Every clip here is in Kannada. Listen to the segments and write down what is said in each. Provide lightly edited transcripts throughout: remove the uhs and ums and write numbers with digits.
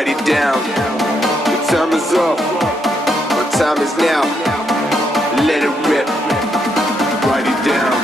write it down. The time is up, my time is now. Let it rip, write it down.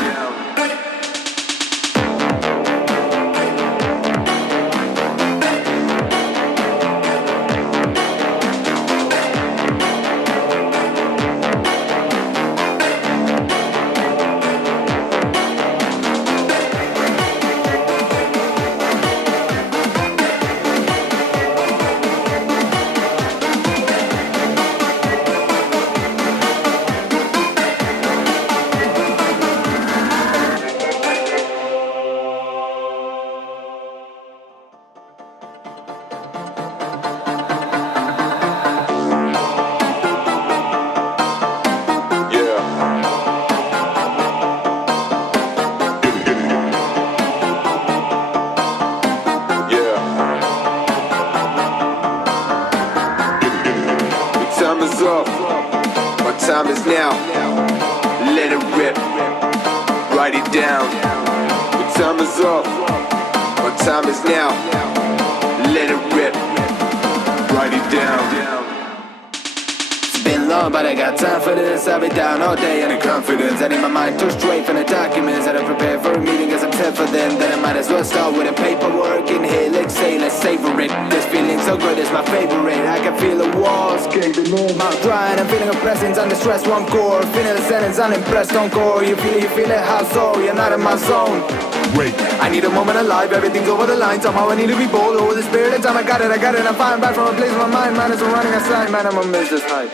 Time is now, let it rip, write it down. The time is up, my time is now, let it rip, write it down. It's been long, but I got time for this. I'll be down all day in the confidence. I need my mind to straight from the documents. I don't prepare for a meeting cause I'm set for them. Then I might as well start with the paperwork. Inhale, exhale, let's savor it. This feeling so good, it's my favorite. I can feel the walls caving in. Mouth dry and I'm feeling a presence under stress, one core. Feeling the sentence, unimpressed, don't core. You feel it, how so? You're not in my zone. Wait, I need a moment alive, everything's over the line. Somehow I need to be bold, over the spirit and time I got it, I'm fine. Back from a place in my mind, man, as I'm running aside. Man, I'm a miss this night.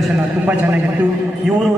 ಪ್ರದರ್ಶನ ತುಂಬ ಚೆನ್ನಾಗಿತ್ತು. ಇವರು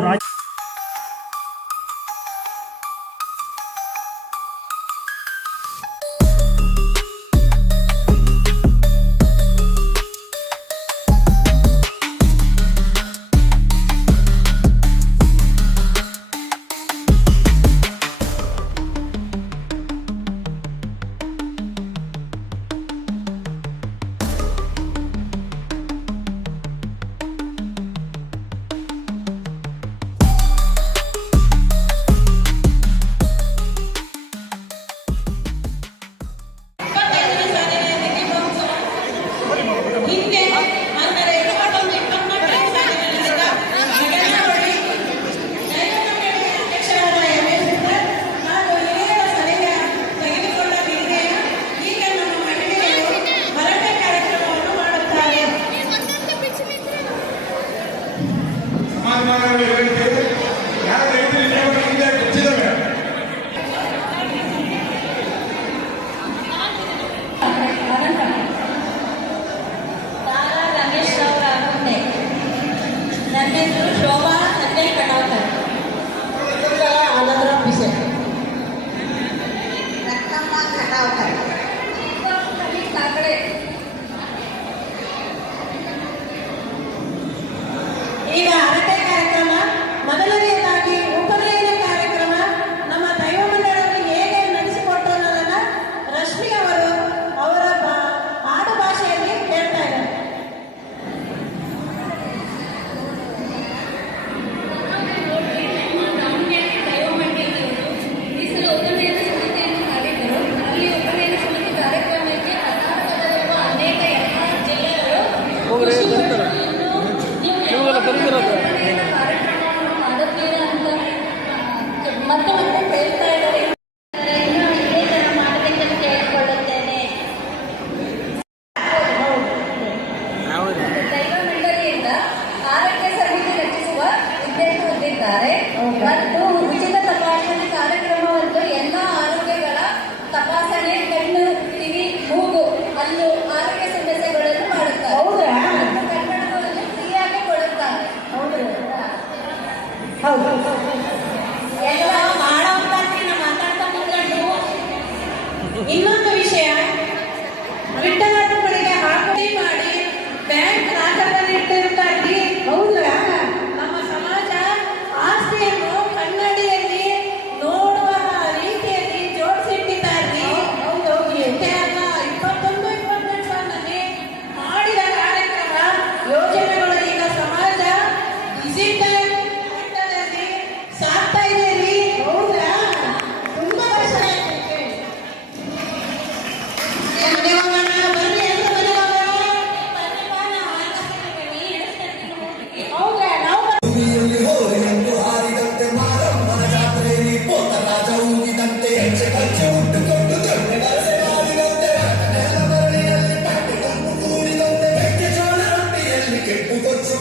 ಈಗ ಹರಟೆ ಕಾರ್ಯಕ್ರಮ, ಮೊದಲನೆಯದಾಗಿ ಉಪನಯನ ಕಾರ್ಯಕ್ರಮ ನಮ್ಮ ದೈವ ಮಂಡಳವನ್ನು ಹೇಗೆ ನಡೆಸಿಕೊಟ್ಟು ಅನ್ನೋದನ್ನ ರಶ್ಮಿ ಅವರು ಅವರ ಆಡು ಭಾಷೆಯಲ್ಲಿ ಹೇಳ್ತಾ ಇದ್ದಾರೆ. ಮತ್ತೆ ಹೇಳ್ತಾ ಇದ್ದಾರೆ, ಇನ್ನು ಇದೇ ತರ ಮಾಡಬೇಕಂತ ಕೇಳಿಕೊಳ್ಳುತ್ತೇನೆ. ದೈವ ಮಂಡಳಿಯಿಂದ ಆರೋಗ್ಯ ಸಮಿತಿ ರಚಿಸುವ ಉದ್ದೇಶ ಹೊಂದಿದ್ದಾರೆ ಮತ್ತು ಉಚಿತ ತಪಾಸಣೆ ಕಾರ್ಯಕ್ರಮವನ್ನು ಎಲ್ಲ ಆರೋಗ್ಯಗಳ ತಪಾಸಣೆ, ಕಣ್ಣು, ಕಿವಿ, ಮೂಗು, ಹಲ್ಲು ಆರೋಗ್ಯ ಸಮಸ್ಯೆಗಳನ್ನು ಮಾಡುತ್ತಾರೆ. ಹೌದಾ? ಕನ್ನಡವನ್ನು ಫ್ರೀಯಾಗಿ ಕೊಡುತ್ತಾರೆ. ಹೌದು, ಎಲ್ಲ ಮಾಡೋಂತಾಗಿ ಮಾತಾಡ್ತಾ ಮುಗ್ಗಂಡು. ಇನ್ನೊಂದು ವಿಷಯ, ವಿಠಲಗಳಿಗೆ ಹಾಕಿ ಮಾಡಿ ಬ್ಯಾಂಕ್ ಲಾಕರ್ನಲ್ಲಿ ಇಟ್ಟಿರ್ತಾರೆ. ಹೌದಾ? ನಮ್ಮ ಸಮಾಜ ಆಸ್ತಿಯನ್ನು ಕನ್ನಡಿಯಲ್ಲಿ ನೋಡುವ ರೀತಿಯಲ್ಲಿ ಜೋಡಿಸಿಟ್ಟಿದ್ದಾರೆ. ಹೌದು, ಇತ್ಯಾಗ 21-22 ಸಾಲಿನಲ್ಲಿ ಮಾಡಿದ ಕಾರ್ಯಕ್ರಮ ಯೋಜನೆಗಳು ಈಗ ಸಮಾಜ ಡಿಜಿಟಲ್ ಮಟ್ಟದಲ್ಲಿ ಸಾಗ್ತಾ ಇದೆ. ಹೌದಾ? ತುಂಬಾ ಕಷ್ಟ ಆಯ್ತು. ಹೌದಾ? ನಾವು ಕೆಂಪು ಕೊಚ್ಚು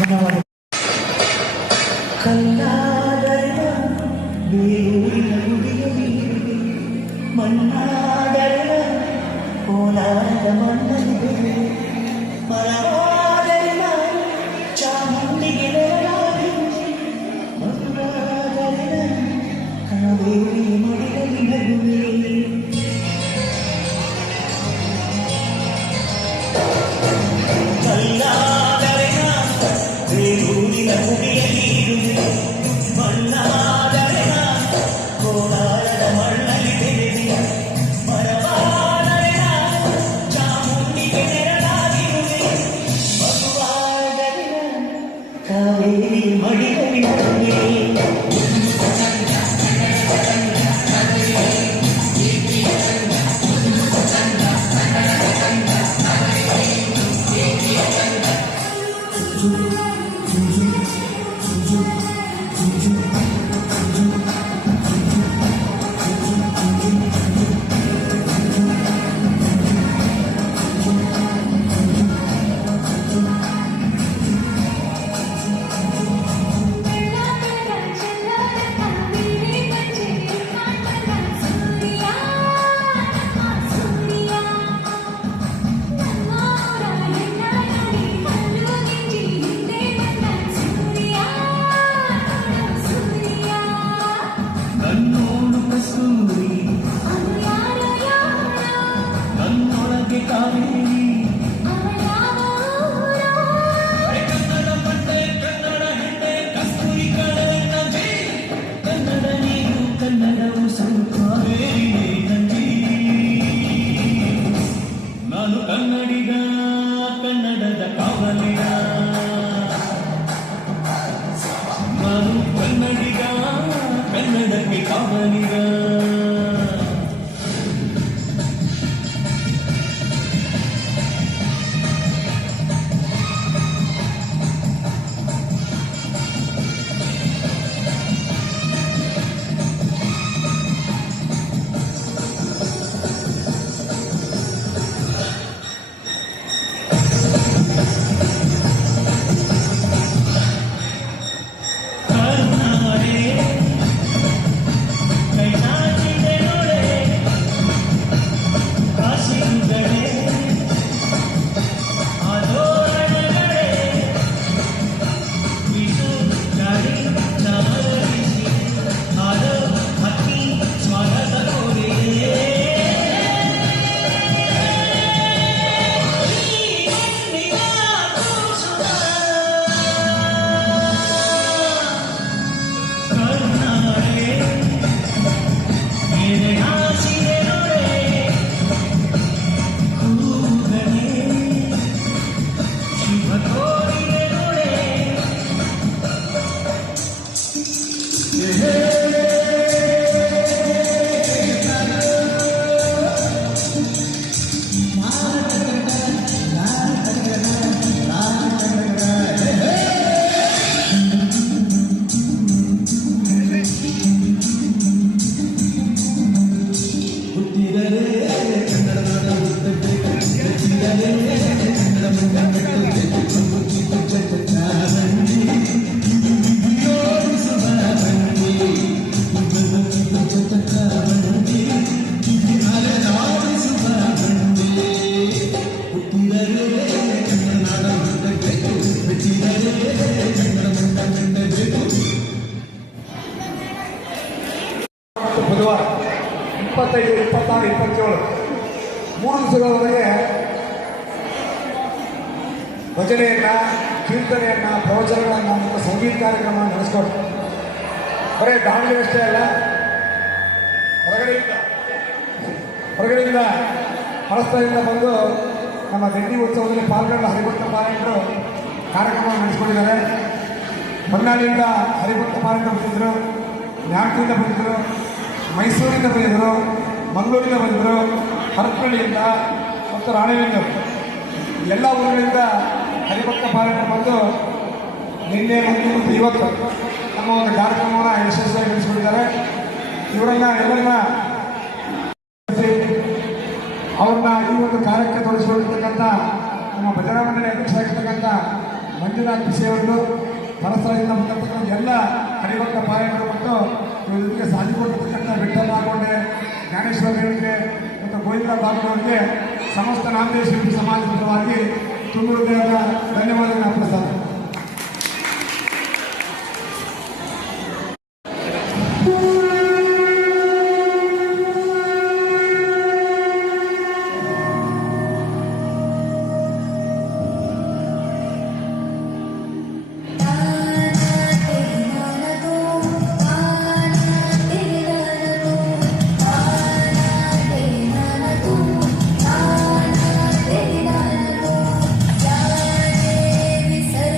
ಧನ್ಯವಾದ. ಕಲ್ಲಾದರ ಬೇರೂರಿನ ಗುಡಿಯ ಬೀರಿದೆ, ಮಣ್ಣಾದರ ಕೋಲಾರದ ಮಣ್ಣಲ್ಲಿದೆ, ಮರವಾದರ ಚಾಮುಂಡಿಗೆ ನೆರಳಾಗಿದೆ, ಮಧುರಾದರ ಕಾವೇರಿ ಮಡಿಲಲ್ಲಿ ನಗುವೆ. ಬುಧವಾರ 25, 26, 27 3 ದಿವಸಗಳವರೆಗೆ ಭಜನೆಯನ್ನ, ಕೀರ್ತನೆಯನ್ನ, ಪ್ರವಚನಗಳನ್ನ ಮತ್ತು ಸಂಗೀತ ಕಾರ್ಯಕ್ರಮ ನಡೆಸ್ಕೊಂಡು ಬರೀ ದಾವಣಗೆರೆ ಅಷ್ಟೇ ಅಲ್ಲ, ಹೊರಗಡೆಯಿಂದ ಹಳಸ್ತದಿಂದ ಬಂದು ನಮ್ಮ ದಂಡಿ ಉತ್ಸವದಲ್ಲಿ ಪಾಲ್ಗೊಂಡು ಹರಿಭಕ್ತ ಪಾರಾಯಣರು ಕಾರ್ಯಕ್ರಮ ನಡೆಸ್ಕೊಂಡಿದ್ದಾರೆ. ಹೊನ್ನಾಳಿಯಿಂದ ಹರಿಭಕ್ತ ಪಾರಾಯಣ ಬಂದಿದ್ದರು, ನ್ಯಾಮತಿಯಿಂದ ಬಂದಿದ್ದರು, ಮೈಸೂರಿಂದ ಬಂದಿದ್ದರು, ಮಂಗಳೂರಿಂದ ಬಂದಿದ್ದರು, ಹರಪನಹಳ್ಳಿಯಿಂದ ಮತ್ತು ರಾಣೆಬೆನ್ನೂರು ಎಲ್ಲ ಊರುಗಳಿಂದ ಹರಿಭಕ್ತ ಪಾರಾಯಣ ಬಂದು ನಿನ್ನೆ ಮೊನ್ನೆ ಮತ್ತು ಇವತ್ತು ನಮ್ಮ ಒಂದು ಕಾರ್ಯಕ್ರಮವನ್ನು ಯಶಸ್ವಿಯಾಗಿ ನಡೆಸಿಕೊಂಡಿದ್ದಾರೆ. ಎಲ್ಲರನ್ನ ಅವ್ರನ್ನ ಈ ಒಂದು ಕಾರ್ಯಕ್ಕೆ ತೊಡಗಿಸಿಕೊಂಡಿರ್ತಕ್ಕಂಥ ನಮ್ಮ ಭಜನಾ ಮಂಡಳಿ ಅಧ್ಯಕ್ಷರಾಗಿರ್ತಕ್ಕಂಥ ಮಂಜುನಾಥ್ ಪಿಸೆಯವರು, ಪರಸ್ಥಳದಿಂದ ಬಂದಿರತಕ್ಕಂಥ ಎಲ್ಲ ಹರಿಭಕ್ತ ಪಾರಾಯಣರು ಮತ್ತು ಇದಕ್ಕೆ ಸಾಧಿಸಿಕೊಟ್ಟಿರ್ತಕ್ಕಂಥ ವಿಠ್ಠಲ ನಾಗೋಡೆ, ಜ್ಞಾನೇಶ್ವರ ರೇವಣಿಗೆ ಮತ್ತು ಗೋವಿಂದ ಬಾಬುರವರಿಗೆ ಸಮಸ್ತ ನಾಮದೇವ ಶಿಲ್ಪಿ ಸಮಾಜದ ಪರವಾಗಿ ತುಂಬ ಹೃದಯದ ಧನ್ಯವಾದಗಳನ್ನು ಅರ್ಪಿಸ್ತಾರೆ. ಸರ್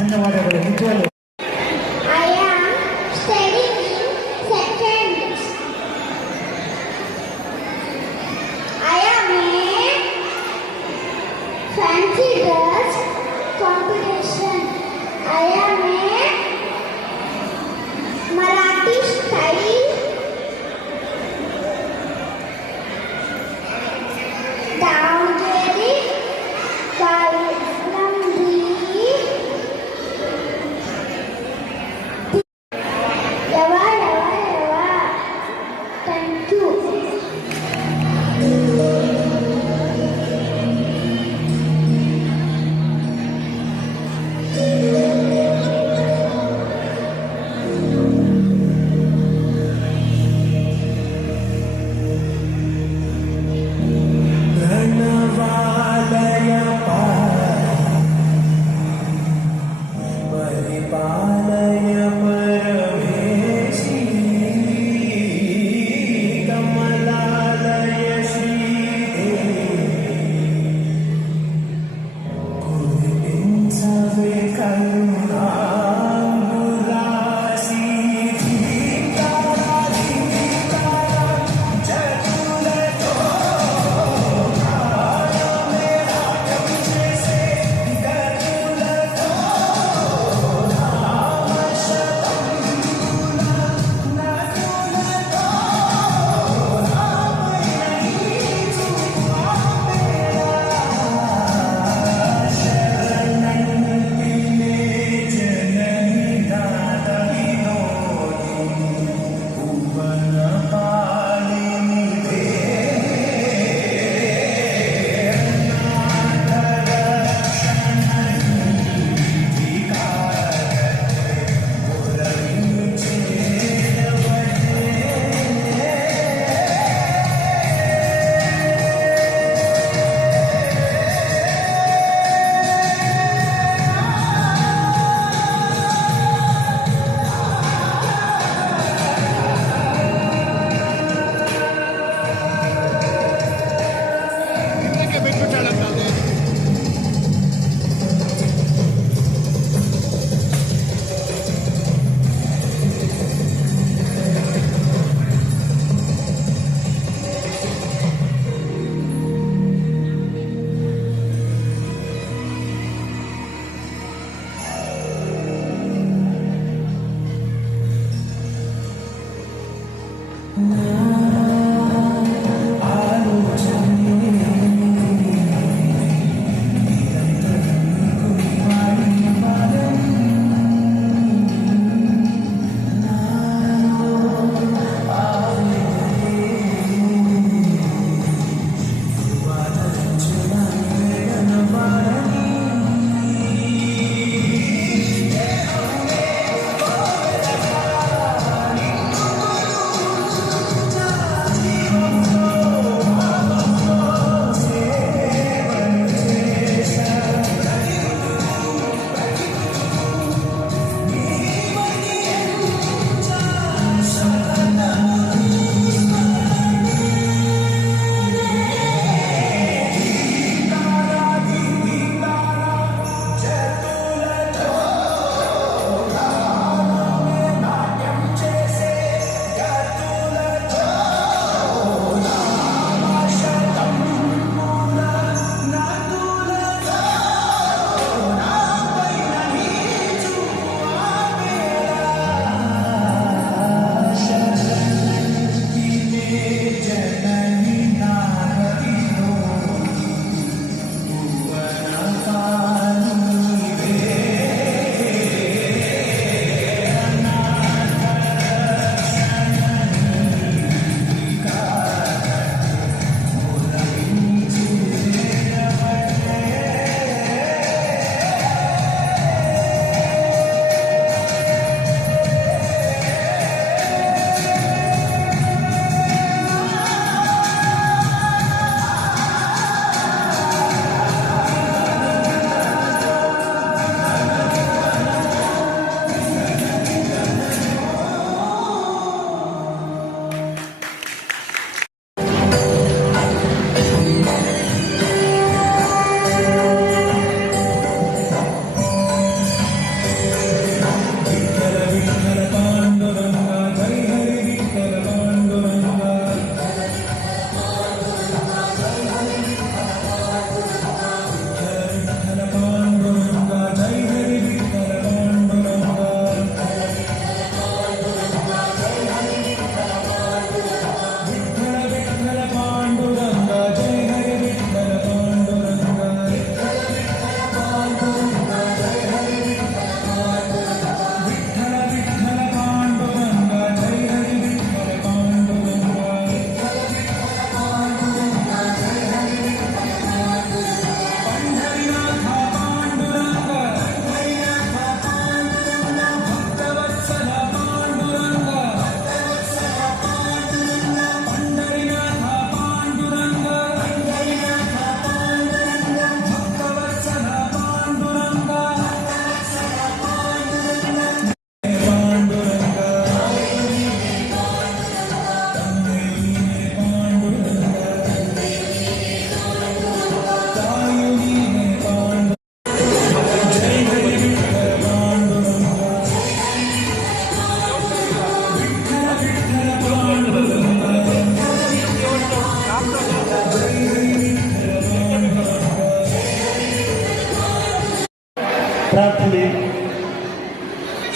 ಧನ್ಯವಾದಗಳು. ನಿಜವಾಗ್ಲೂ I am studying in second. I am a fancy dress competition. I am a Marathi style Davangere Kalambi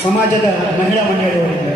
ಸಮಾಜದ ಮಹಿಳಾ ಮಂಡಳಿಯವರಿಗೆ.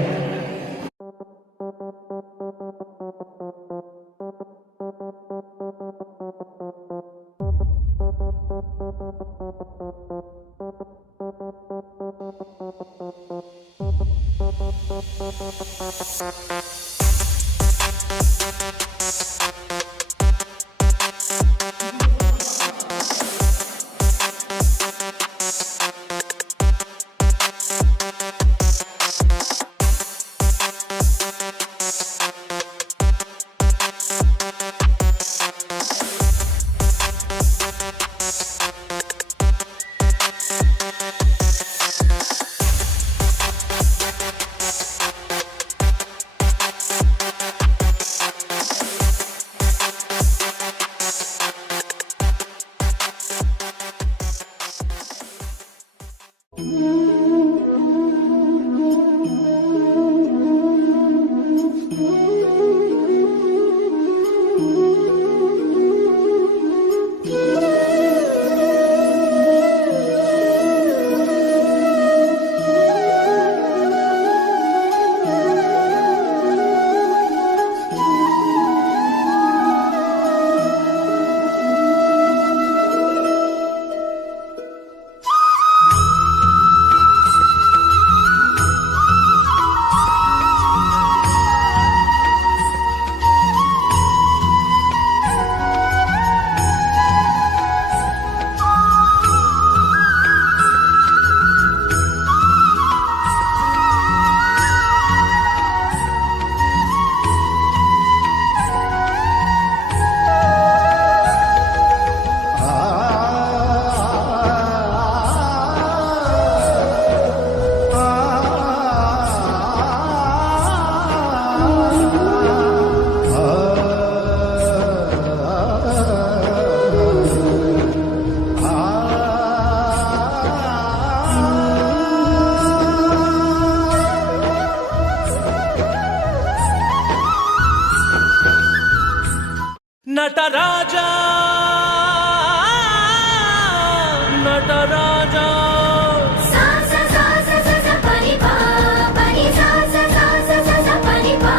ನಟರಾಜ ನಟರಾಜ ಸಾ ಸಾ ಸಾ ಸಾ ಸಾ ಸಾ ಪನಿ ಪಾ ಪನಿ ಸಾ ಸಾ ಸಾ ಸಾ ಸಾ ಸಾ ಪನಿ ಪಾ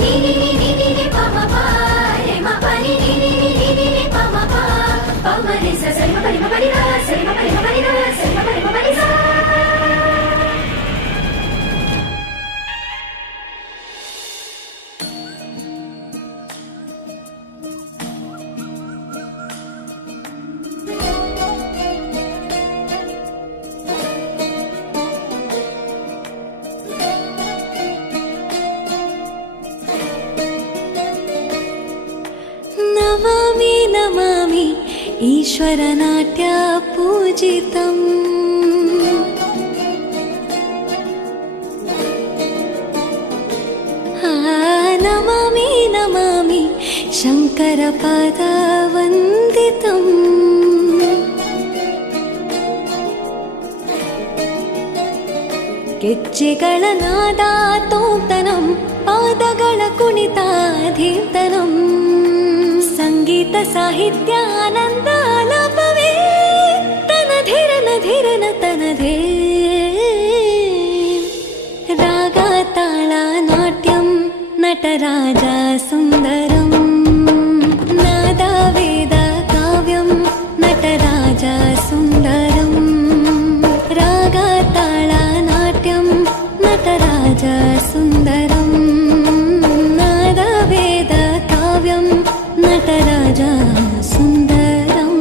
ನಿ ನಿ ನಿ ನಿ ನಿ ನಿ ಪ ಮ ಪ ರೆ ಮ ಪ ನಿ ನಿ ನಿ ನಿ ನಿ ನಿ ನಿ ಪ ಮ ಪ ಪ ಮ ರೆ ಸ ಸ ರಿ ಮ ಪ ರಿ ಮ ಪ ರಿ ರ ಸ ರಿ ಮ ಪ ರಿ ಮ ಪ ರಿ ರ ಸ ರಿ ಮ ಪ ರಿ ಮ ಪ ರಿ ಸ. ನಮಾಮಿ ನಮಾಮಿ ಈಶ್ವರ ನಾಟ್ಯ ಪೂಜಿತಂ ನಮಾಮಿ ನಮಾಮಿ ಶಂಕರ ಪದ ವಂದಿತಂ ಗೆಜ್ಜೆಗಳ ನಾದ ತೋಂತನಂ ಪಾದಗಳ ಕುಣಿತಾಧೀರ್ತನಂ ಸಂಗೀತ ಸಾಹಿತ್ಯ ಆನಂದ ಆಲಾಪವೇ ತನಧಿರನ ಧಿರನ ತನಧೇ ರಾಗ ತಾಳ ನಾಟ್ಯಂ ನಟರಾಜ ಸುಂದರಂ ನಾದ ವೇದ ಕಾವ್ಯಂ ನಟರಾಜ ಸುಂದರಂ ರಾಗ ತಾಳ ನಾಟ್ಯಂ ನಟರಾಜ ಸುಂದರಂ ನಾದ ವೇದ ಕಾವ್ಯಂ ನಟರಾಜ ಸುಂದರಂ.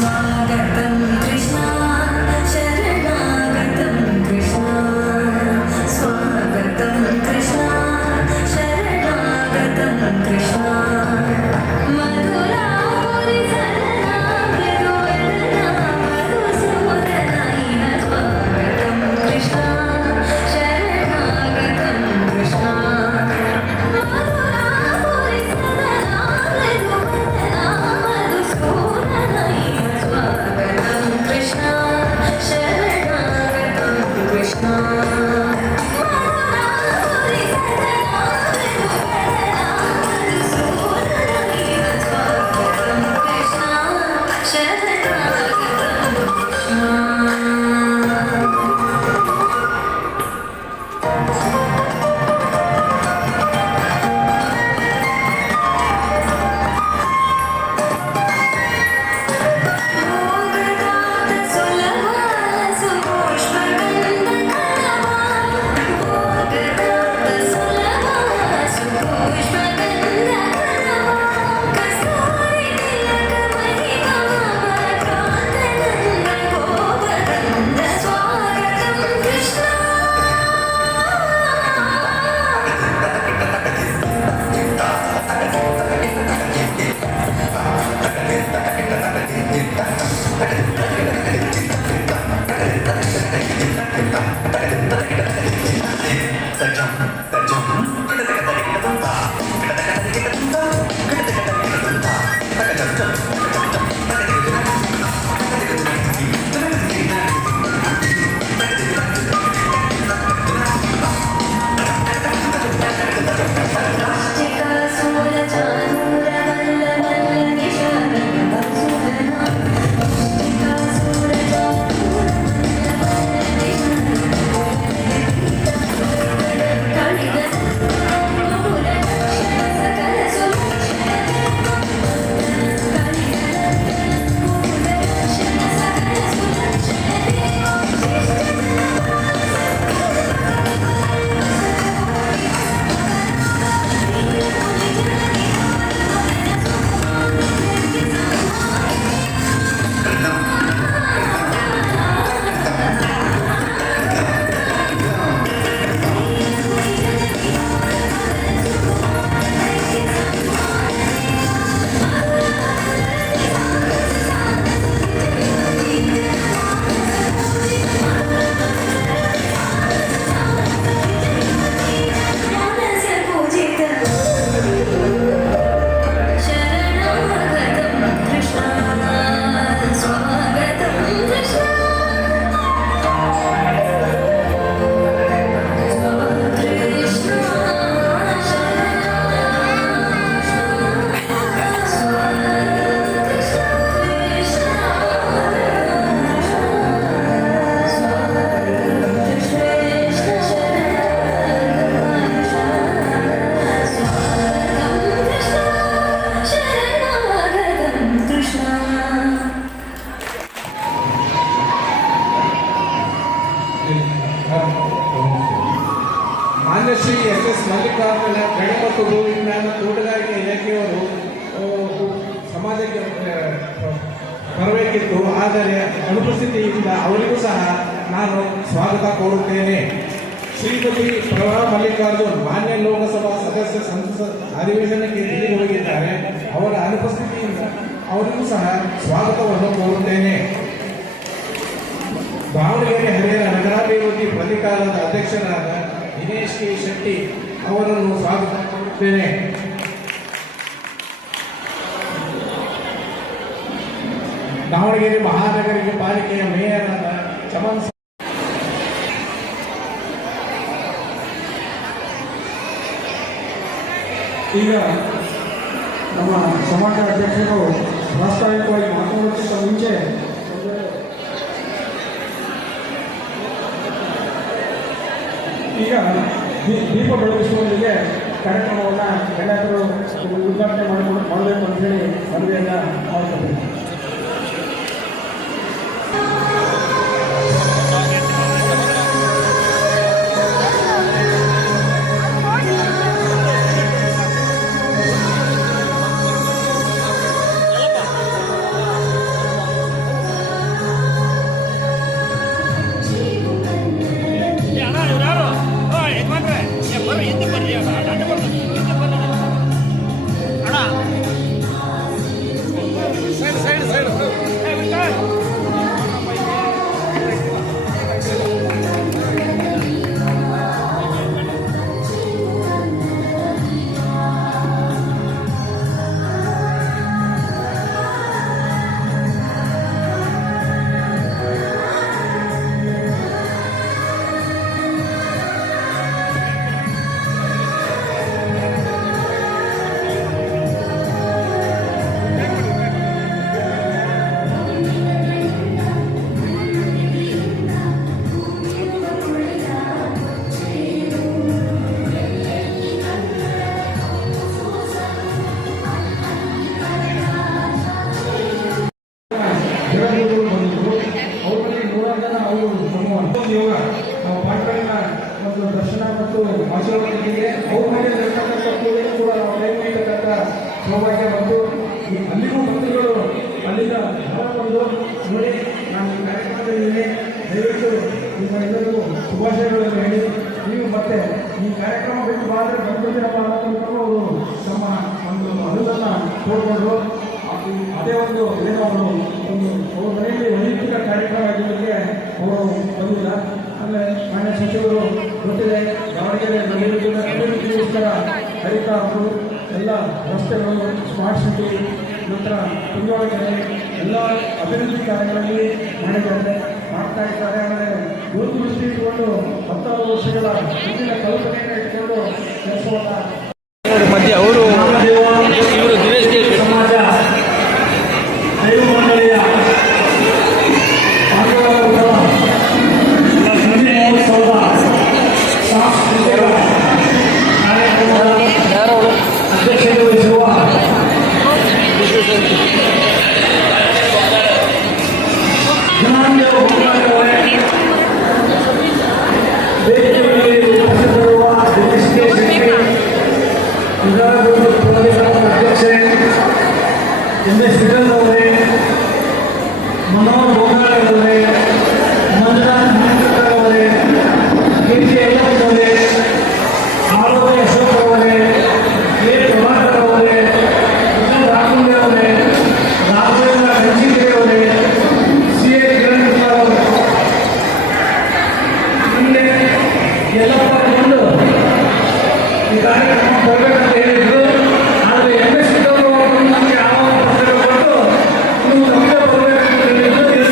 स्वागतं कृष्णा शरणागतं कृष्णा स्वागतं कृष्णा शरणागतं कृष्णा मधुरापुरि सरना मृदुवदना मधुसूदना स्वागतं कृष्णा शरणागतं कृष्णा मधुरापुरि सरना मृदुवदना मधुसूदना स्वागतं कृष्णा शरणागतं कृष्णा मधुरापुरि सरना मृदुवदना मधुसूदना स्वागतं कृष्णा शरणागतं कृष्णा भोगदात सुलभा सुपुष्पगन्धकलवा भोगदात सुलभा सुपुष्पगन्धकलवा कस्तूरी तिलकमहिमा कान्तनन्द गोपगन्ध स्वागतं कृष्णा शरणागतं कृष्णा स्वागतं कृष्णा शरणागतं कृष्णा ಮಾನ್ಯ ಶ್ರೀ ಎಸ್ ಎಸ್ ಮಲ್ಲಿಕಾರ್ಜುನ ಗಣಿ ಮತ್ತು ಭೂ ವಿಜ್ಞಾನ ತೋಟಗಾರಿಕೆ ಇಲಾಖೆಯವರು ಸಮಾಜಕ್ಕೆ ಬರಬೇಕಿತ್ತು, ಆದರೆ ಅನುಪಸ್ಥಿತಿಯಿಂದ ಅವರಿಗೂ ಸಹ ನಾನು ಸ್ವಾಗತ ಕೋರುತ್ತೇನೆ. ಶ್ರೀಮತಿ ಪ್ರಭಾ ಮಲ್ಲಿಕಾರ್ಜುನ್ ಮಾನ್ಯ ಲೋಕಸಭಾ ಸದಸ್ಯ ಸಂಸತ್ ಅಧಿವೇಶನಕ್ಕೆ ದಿಲ್ಲಿಗೆ ಹೋಗಿದ್ದಾರೆ. ಅವರ ಅನುಪಸ್ಥಿತಿಯಿಂದ ಅವರಿಗೂ ಸಹ ಸ್ವಾಗತವನ್ನು ಕೋರುತ್ತೇನೆ. ದಾವಣಗೆರೆ ಹರಿಹರ ನಗರಾಭಿವೃದ್ಧಿ ಪ್ರಾಧಿಕಾರದ ಅಧ್ಯಕ್ಷರಾದ ದಿನೇಶ್ ಕೆ ಶೆಟ್ಟಿ ಅವರನ್ನು ಸ್ವಾಗತ ಕೋರುತ್ತೇನೆ. ದಾವಣಗೆರೆ ಮಹಾನಗರ ಪಾಲಿಕೆಯ ಮೇಯರ್ ಆದ ಚಮನ್ ಈಗ ನಮ್ಮ ಸಮಾಜ ಅಧ್ಯಕ್ಷರು ಪ್ರಾಸ್ತಾವಿಕವಾಗಿ ಮಾತನಾಡುತ್ತಿದ್ದ ಮುಂಚೆ ಈಗ ದೀಪ ಬೆಳಗಿಸುವವರಿಗೆ ಕಾರ್ಯಕ್ರಮವನ್ನು ಎಲ್ಲರೂ ಉದ್ಘಾಟನೆ ಮಾಡಬೇಕು ಅಂತ ಹೇಳಿ ಮನವಿಯನ್ನು ಮಾಡ್ತಾರೆ. ಯೋಗ ನಾವು ಪಾಂಡವನ ಒಂದು ದರ್ಶನ ಮತ್ತು ಆಶೀರ್ವಾದದೊಂದಿಗೆ ಅವ್ರ ಮೇಲೆ ಇರ್ತಕ್ಕಂಥ ಪೂಜೆಯನ್ನು ಕೂಡ ನಾವು ಕೈಗೊಂಡಿರ್ತಕ್ಕಂಥ ಸೌಭಾಗ್ಯ ಮತ್ತು ಅಲ್ಲಿಗೂ ಭಕ್ತರುಗಳು ಅಲ್ಲಿಂದ ಹೊರ ಬಂದು ನೋಡಿ ನಾನು ಈ ಕಾರ್ಯಕ್ರಮದಲ್ಲಿ ದಯವಿಟ್ಟು ನಿಮ್ಮ ಎಲ್ಲರಿಗೂ ಶುಭಾಶಯಗಳನ್ನು ಹೇಳಿ ನೀವು ಮತ್ತೆ ಈ ಕಾರ್ಯಕ್ರಮ ಬಿಟ್ಟು ಬಾದ್ರೆ ಬಂದ್ಬಿಟ್ಟಿರಪ್ಪ ಅನ್ನೋದನ್ನು ಅವರು ತಮ್ಮ ಒಂದು ಅನುದಾನ ತೋಡ್ಕೊಂಡ್ರು ಅದೇ ಒಂದು ಏನೋ ಅವರು ಅವ್ರ ಮನೆಯಲ್ಲಿ ವೈಯಕ್ತಿಕ ಕಾರ್ಯಕ್ರಮ ಆಗಿದ್ದಕ್ಕೆ ಅವರು ಬಂದಿಲ್ಲ. ಆಮೇಲೆ ಮಾನ್ಯ ಸಚಿವರು ಗೊತ್ತಿದೆ ದಾವಣಗೆರೆ ಅಭಿವೃದ್ಧಿಗೋಸ್ಕರ ಹರಿತಾ ಅವರು ಎಲ್ಲ ರಸ್ತೆಗಳು ಸ್ಮಾರ್ಟ್ ಸಿಟಿ ನಂತರ ಕುಂದೋಳ ಕೆರೆ ಎಲ್ಲ ಅಭಿವೃದ್ಧಿ ಕಾರ್ಯಗಳಲ್ಲಿ ಮಾಡ್ತಾ ಇದ್ದಾರೆ. ಆಮೇಲೆ ದೂರದೃಷ್ಟಿ ಇಟ್ಕೊಂಡು 10 ವರ್ಷಗಳ ಹಿಂದಿನ ಕಲ್ಪನೆಯನ್ನು ಇಟ್ಕೊಂಡು ಕೆಲಸವನ್ನು ಮಧ್ಯೆ ಅವರು ಸಮಾಜ ದೈವ ಮಂಡಳಿಯ ಮಹೋತ್ಸವದ ಸಾಂಸ್ಕೃತಿಕ ಕಾರ್ಯಕ್ರಮದ ಅಧ್ಯಕ್ಷತೆ ವಹಿಸುವ ಜನಾಂಗೀಯ ಹೋರಾಟವೇ ವೇದಿಕೆಯಲ್ಲಿ ಉಪಸ್ಥಿತರಿರುವ ದಿನೇಶ್ಗೆ ಶೆಟ್ಟಿ ವಿಧಾನಸಭೆ ಪ್ರಾಧಿಕಾರದ ಅಧ್ಯಕ್ಷೆ MS ವಿಠಲ್ ಅವರೇ, ಮನೋಹರ್ ಗೋಗಾಳೆ ಅವರೇ, ಮಂಜುನಾಥ್ ಮಹೇಂದ್ರ ಅವರೇ, KG ಯಲ್ಲಪ್ಪ ಅವರೇ, ಆರೋಗ್ಯ ಅಶೋಕ್ ಅವರೇ, A ಪ್ರಭಾಕರ್ ಅವರೇ, ವಿಜಯ್ ರಾಘುಂಡೆ ಅವರೇ, ರಾಘವೇಂದ್ರ ಗಂಜಿಕೆರೆ ಅವರೇ, CA ಕಿರಣ್ ಕುಮಾರ್ ಅವರೇ, ಇಲ್ಲಿ ಯಲ್ಲಪ್ಪ ಬಂದು ಈ ಕಾರ್ಯಕ್ರಮ ಬರಬೇಕಂತ ಹೇಳಿದ್ರು. ಆದರೆ MS ವಿಠಲ್ ಅವರು ನಮಗೆ ಆಹ್ವಾನ ಪತ್ರ ಕೊಟ್ಟು ನೀವು ನಮಗೆ ಬರಬೇಕಂತ ಹೇಳಿದ್ರು.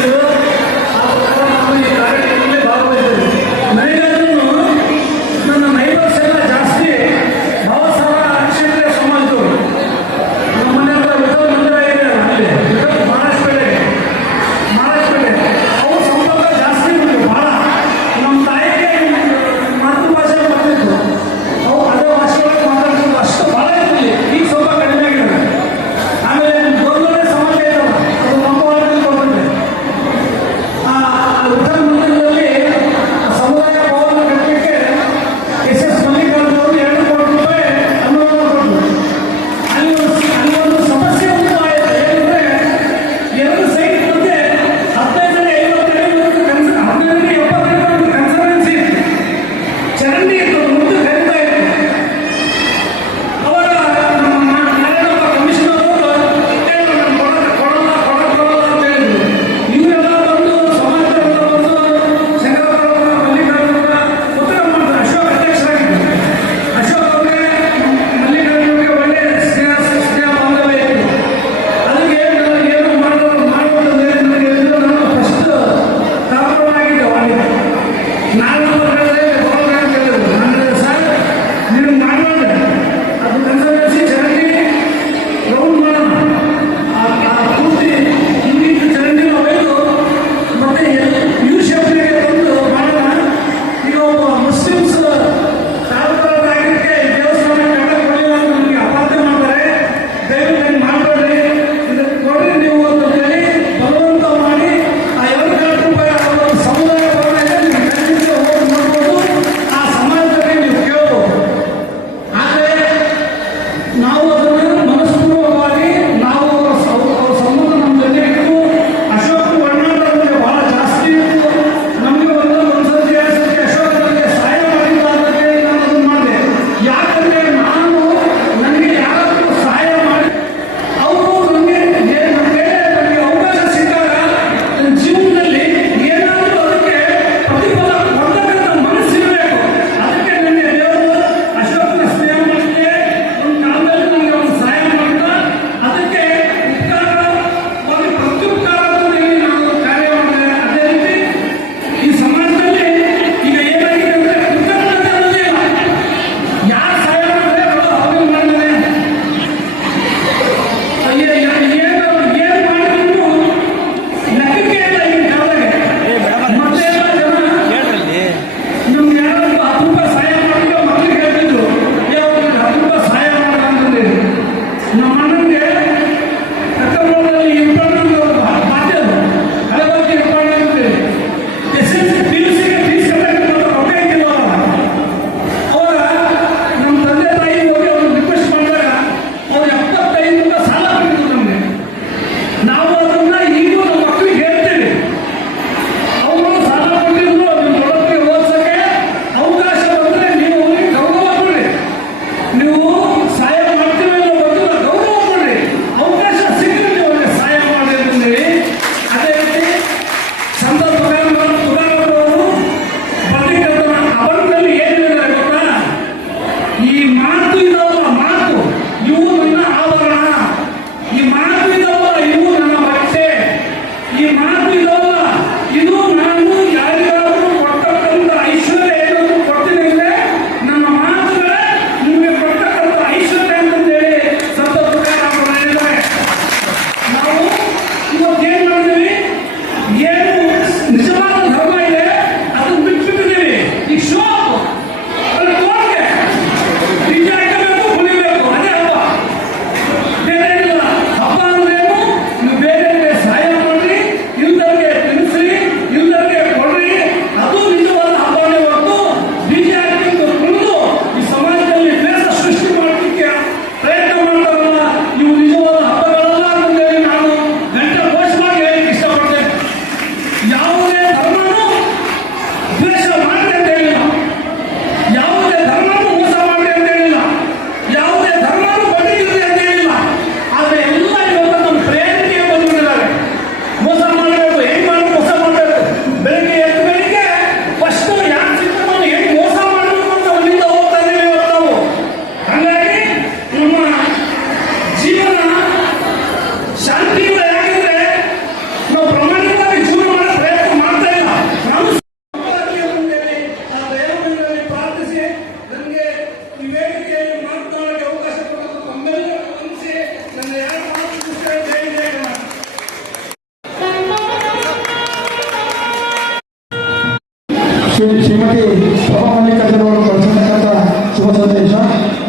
ಶ್ರೀಮತಿ ಪ್ರಭಾ ಮಲ್ಲಿಕಾರ್ಜುನವರು ಕಳಿಸತಕ್ಕಂಥ ಶುಭ ಸಂದೇಶ.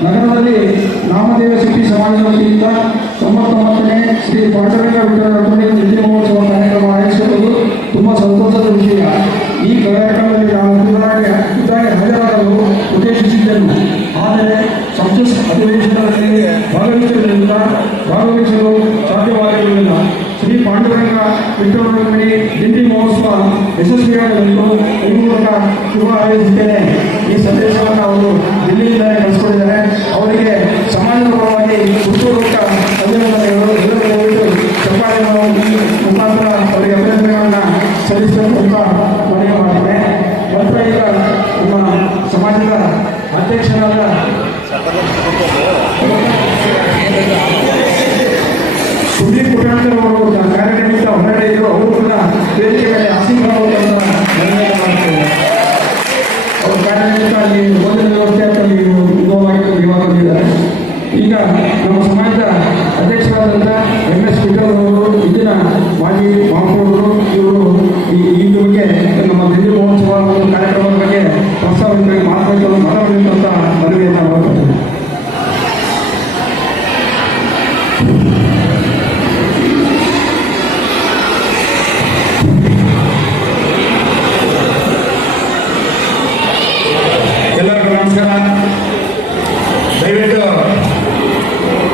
ನಗರದಲ್ಲಿ ನಾಮದೇವ ಶೆಟ್ಟಿ ಸಮಾಜದ ವತಿಯಿಂದ 99ನೇ ಶ್ರೀ ಪಾಂಡುರಂಗ ವಿಠಲ ನಿತ್ಯ ಮಹೋತ್ಸವ ಕಾರ್ಯಕ್ರಮ ಆಯೋಜಿಸಿರುವುದು ತುಂಬ ಸಂತೋಷದ ವಿಷಯ. ಈ ಕಾರ್ಯಕ್ರಮದಲ್ಲಿ ನಾವು ಖುದ್ದಾಗಿ ಹಾಜರಾಗಲು ಉದ್ದೇಶಿಸಿದ್ದೆವು. ಆದರೆ ಸಂಸತ್ ಅಧಿವೇಶನದಲ್ಲಿ ಭಾಗವಹಿಸಲು ಸಾಧ್ಯವಾಗಿರಲಿಲ್ಲ. ಶ್ರೀ ಪಾಂಡುರಂಗ ವಿಠಲ ದಿಂಡಿ ಮಹೋತ್ಸವ ಯಶಸ್ವಿಯಾಗಲೆಂದು ಈ ಮೂಲಕ ಶುಭ ಹಾರೈಸುತ್ತೇನೆ. ಈ ಸಂದೇಶವನ್ನು ಅವರು ದಿಲ್ಲಿಯಿಂದ ಕಳಿಸಿಕೊಂಡಿದ್ದಾರೆ. ಅವರಿಗೆ ಸಮಾಜದ ಪರವಾಗಿ ಹೃತ್ಪೂರ್ವಕ ಅಭಿನಂದನೆಗಳು. ಎಲ್ಲರೂ ಚಪ್ಪಾಳೆ ಮುಖಾಂತರ ಅವರಿಗೆ ಅಭಿನಂದನೆಗಳನ್ನು ಸಲ್ಲಿಸಬೇಕು ಅಂತ ಮನವಿ ಮಾಡ್ತೇನೆ. ನಂತರ ಈಗ ನಮ್ಮ ಸಮಾಜದ ಅಧ್ಯಕ್ಷರಾದ ಸುದೀಪ್ ಕುಟುಂಬರು ಕಾರ್ಯಕ್ರಮದಿಂದ ಹೊರಗಡೆ ಇದ್ದು ಅವರು ಕೂಡ ವೇದಿಕೆ ಮೇಲೆ ಆಸೀನರಾಗುವುದನ್ನು ನಿರ್ಣಯ ಮಾಡ್ತೇವೆ. ಅವ್ರ ಕಾರ್ಯಕ್ರಮದಿಂದ ಅಲ್ಲಿ ಭೋಜನ ವ್ಯವಸ್ಥೆ ಅಂತ ಇವಾಗಿದ್ದಾರೆ. ಈಗ ನಮ್ಮ ಸಮಾಜದ ಅಧ್ಯಕ್ಷರಾದಂಥ MS ವಿಠಲ್ ಅವರು ಇದನ್ನ ಮಾಜಿ ಮಹಾಪೌರರು ಇವರು ಈ ಬಗ್ಗೆ ನಮ್ಮ ದಿಲ್ಲಿ ಮಹೋತ್ಸವ ಕಾರ್ಯಕ್ರಮದ ಬಗ್ಗೆ ಪ್ರಸ್ತಾವನೆ ಮಾತಾಡಬೇಕು ಅಂತ ಮನವಿಯನ್ನು ಮಾಡ್ತಾರೆ. ಎಲ್ಲರಿಗೂ ನಮಸ್ಕಾರ. ದಯವಿಟ್ಟು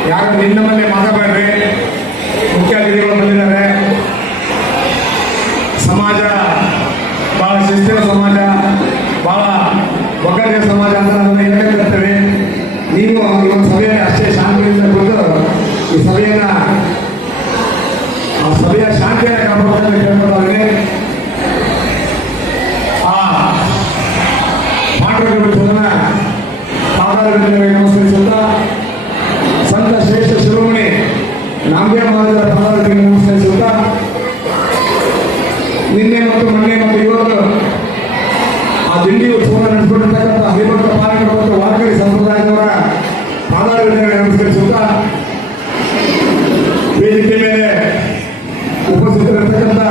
ಯಾರು ನಿನ್ನ ಮೇಲೆ ಮಾತಾಡಬೇಡ್ರಿ. ಮುಖ್ಯ ಅತಿಥಿಗಳು ಬಂದಿದ್ದಾರೆ. ಸಮಾಜ ಬಹಳ ಶಿಸ್ತಿನ ಸಮಾಜ, ಬಹಳ ಒಗ್ಗಟ್ಟಿನ ಸಮಾಜ ಅಂತ ನಾವು ಹೇಳ್ತೇವೆ. ನೀವು ಈ ಒಂದು ಸಭೆಯನ್ನು ಅಷ್ಟೇ ಶಾಂತಿಯಿಂದ ಕುರಿತು ಈ ಸಭೆಯ ಶಾಂತಿಯನ್ನು ಕಾಪಾಡೋದನ್ನು ಕೇಳ್ಕೊಳ್ತಾರೆ. ಪಾದಾರವಿಂದಗಳಿಗೆ ನಮಸ್ಕರಿಸುತ್ತಾ ಸಂತ ಶ್ರೇಷ್ಠ ಶಿರೋಮಣಿ ನಾಮದೇವ ಮಹಾರಾಜರ ಪಾದಾರವಿಂದಗಳಿಗೆ ನಮಸ್ಕರಿಸುತ್ತಾ ನಿನ್ನೆ ಮತ್ತು ಮೊನ್ನೆ ಮತ್ತು ಇವತ್ತು ಆ ದಿಂಡಿ ಉತ್ಸವ ನಡೆಸಿಕೊಂಡಿರ್ತಕ್ಕಂಥ ಹರಿಭಕ್ತ ಪಾಲಕರು ಮತ್ತು ವಾರಕರಿ ಸಂಪ್ರದಾಯದವರ ಪಾದಾರವಿಂದಗಳಿಗೆ ನಮಸ್ಕರಿಸುತ್ತಾ ವೇದಿಕೆ ಮೇಲೆ ಉಪಸ್ಥಿತರಿರ್ತಕ್ಕಂಥ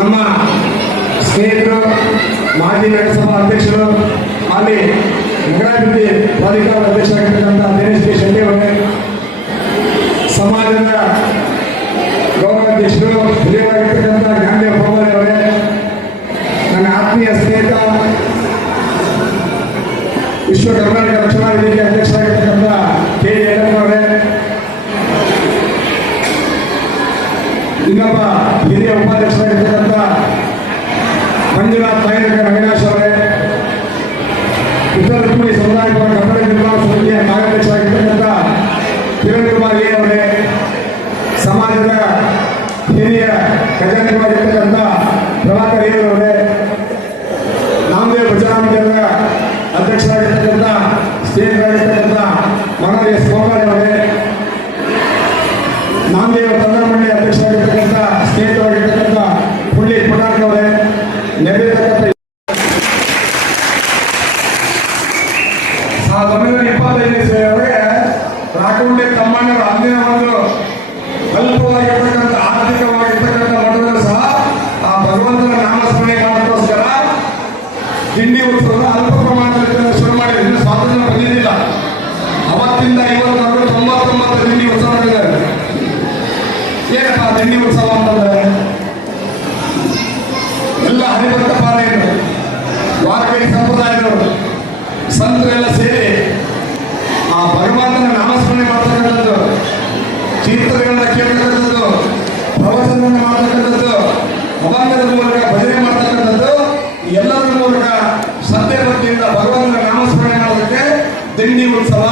ನಮ್ಮ ಸ್ನೇಹಿತರು, ಮಾಜಿ ನಗರಸಭಾ ಅಧ್ಯಕ್ಷರು, ಅಲ್ಲಿ ನಗರಾಭಿವೃದ್ಧಿ ಪ್ರಾಧಿಕಾರದ ಅಧ್ಯಕ್ಷರಾಗಿರ್ತಕ್ಕಂಥ ದಿನೇಶ್ ಕೆ ಶೆಟ್ಟಿ ಅವರೇ, ಸಮಾಜದ ಗೌರವಾಧ್ಯಕ್ಷರು ಹಿರಿಯರಾಗಿರ್ತಕ್ಕಂಥ ಜ್ಞಾನದೇವ ಪವಾರ್ ಅವರೇ, ನನ್ನ ಆತ್ಮೀಯ ಸ್ನೇಹಿತ ವಿಶ್ವ ಕರ್ನಾಟಕ ರಕ್ಷಣಾ ವೇದಿಕೆ ಅಧ್ಯಕ್ಷರಾಗಿರ್ತಕ್ಕಂಥ KD ಅವರೇ, ಇನ್ನೊಬ್ಬ ಹಿರಿಯ ಉಪಾಧ್ಯಕ್ಷರಾಗಿರ್ತಕ್ಕಂಥ ಮಂಜುನಾಥ್ ನಾಯಕ ಅವಿನಾಶ್ ಅವರೇ, ಉತ್ತರ ರುಕ್ಮಿಣಿ ಸಮುದಾಯ ಕನ್ನಡ ನಿರ್ಮಾಣ ಸಮಿತಿಯ ಕಾರ್ಯಾಧ್ಯಕ್ಷರಾಗಿರ್ತಕ್ಕಂಥ ಕಿರಣ್ ಕುಮಾರ್ ಎ ಅವರೇ, ಸಮಾಜದ ಹಿರಿಯ ಖಜಾಂಚಿಯಾಗಿರ್ತಕ್ಕಂಥ ಪ್ರಭಾಕರ್ ಎ ಅವರೇ, ನಾಮದೇವ ಭಜನಾ ಮಂಡಳದ ಅಧ್ಯಕ್ಷರಾಗಿರ್ತಕ್ಕಂಥ ಸ್ನೇಹಿತರಾಗಿರ್ತಕ್ಕಂಥ ಮನೋಹರ್ ಎಸ್ ಗೋಪಾಲ್ ಅವರೇ, ನಾಮದೇವ ತಂತ್ರ ಮಂಡಳಿ ಅಧ್ಯಕ್ಷರಾಗಿರ್ತಕ್ಕಂಥ ಸ್ನೇಹಿತರಾಗಿರ್ತಕ್ಕಂಥ ಪುಳ್ಳಿ ಪುಟಾಣ್ ಅವರೇ, ನೆರೆದಿರ್ತಕ್ಕಂಥ 1925 ಇಸ್ವಿಯವರೆಗೆ ರಾಕುಂಡೆ ತಮ್ಮಣ್ಣರು ಅಂದಿನ ಒಂದು ಅಲ್ಪವಾಗಿರ್ತಕ್ಕಂಥ ಆರ್ಥಿಕವಾಗಿರ್ತಕ್ಕಂಥ ಮಠದಲ್ಲೂ ಸಹ ಆ ಭಗವಂತನ ನಾಮಸ್ಮರಣೆ ಮಾಡೋದಕ್ಕೋಸ್ಕರ ದಿಂಡಿ ಉತ್ಸವ ಅಲ್ಪ ಪ್ರಮಾಣದಲ್ಲಿ ಶುರು ಮಾಡಿದ್ರು. ಇನ್ನು ಸ್ವಾತಂತ್ರ್ಯ ಬಂದಿದ್ದಿಲ್ಲ. ಅವತ್ತಿಂದ ಇವತ್ತವರೆಗೂ 99 ದಿಂಡಿ ಉತ್ಸವಗಳಿದ್ದಾರೆ. ಏನಪ್ಪ ದಿಂಡಿ ಉತ್ಸವ ಅಂತಂದ್ರೆ ಎಲ್ಲ ಹರಿಭಕ್ತ ಪಾಲಕರು, ವಾರಕರಿ ಸಂಪ್ರದಾಯದವರು, ಸಂತರೆಲ್ಲ ಸೇರಿ ಆ ಭಗವಂತನ ನಾಮಸ್ಮರಣೆ ಮಾಡ್ತಕ್ಕಂಥದ್ದು, ಕೀರ್ತನೆಗಳನ್ನ ಕೇಳ್ತಕ್ಕಂಥದ್ದು, ಪ್ರವಚನವನ್ನು ಮಾಡ್ತಕ್ಕಂಥದ್ದು, ಅಭಂಗದ ಮೂಲಕ ಭಜನೆ ಮಾಡ್ತಕ್ಕಂಥದ್ದು, ಎಲ್ಲದರ ಮೂಲಕ ಶ್ರದ್ಧೆ ಭಕ್ತಿಯಿಂದ ಭಗವಂತನ ನಾಮಸ್ಮರಣೆ ಮಾಡೋದಕ್ಕೆ ದಿಂಡಿ ಉತ್ಸವ.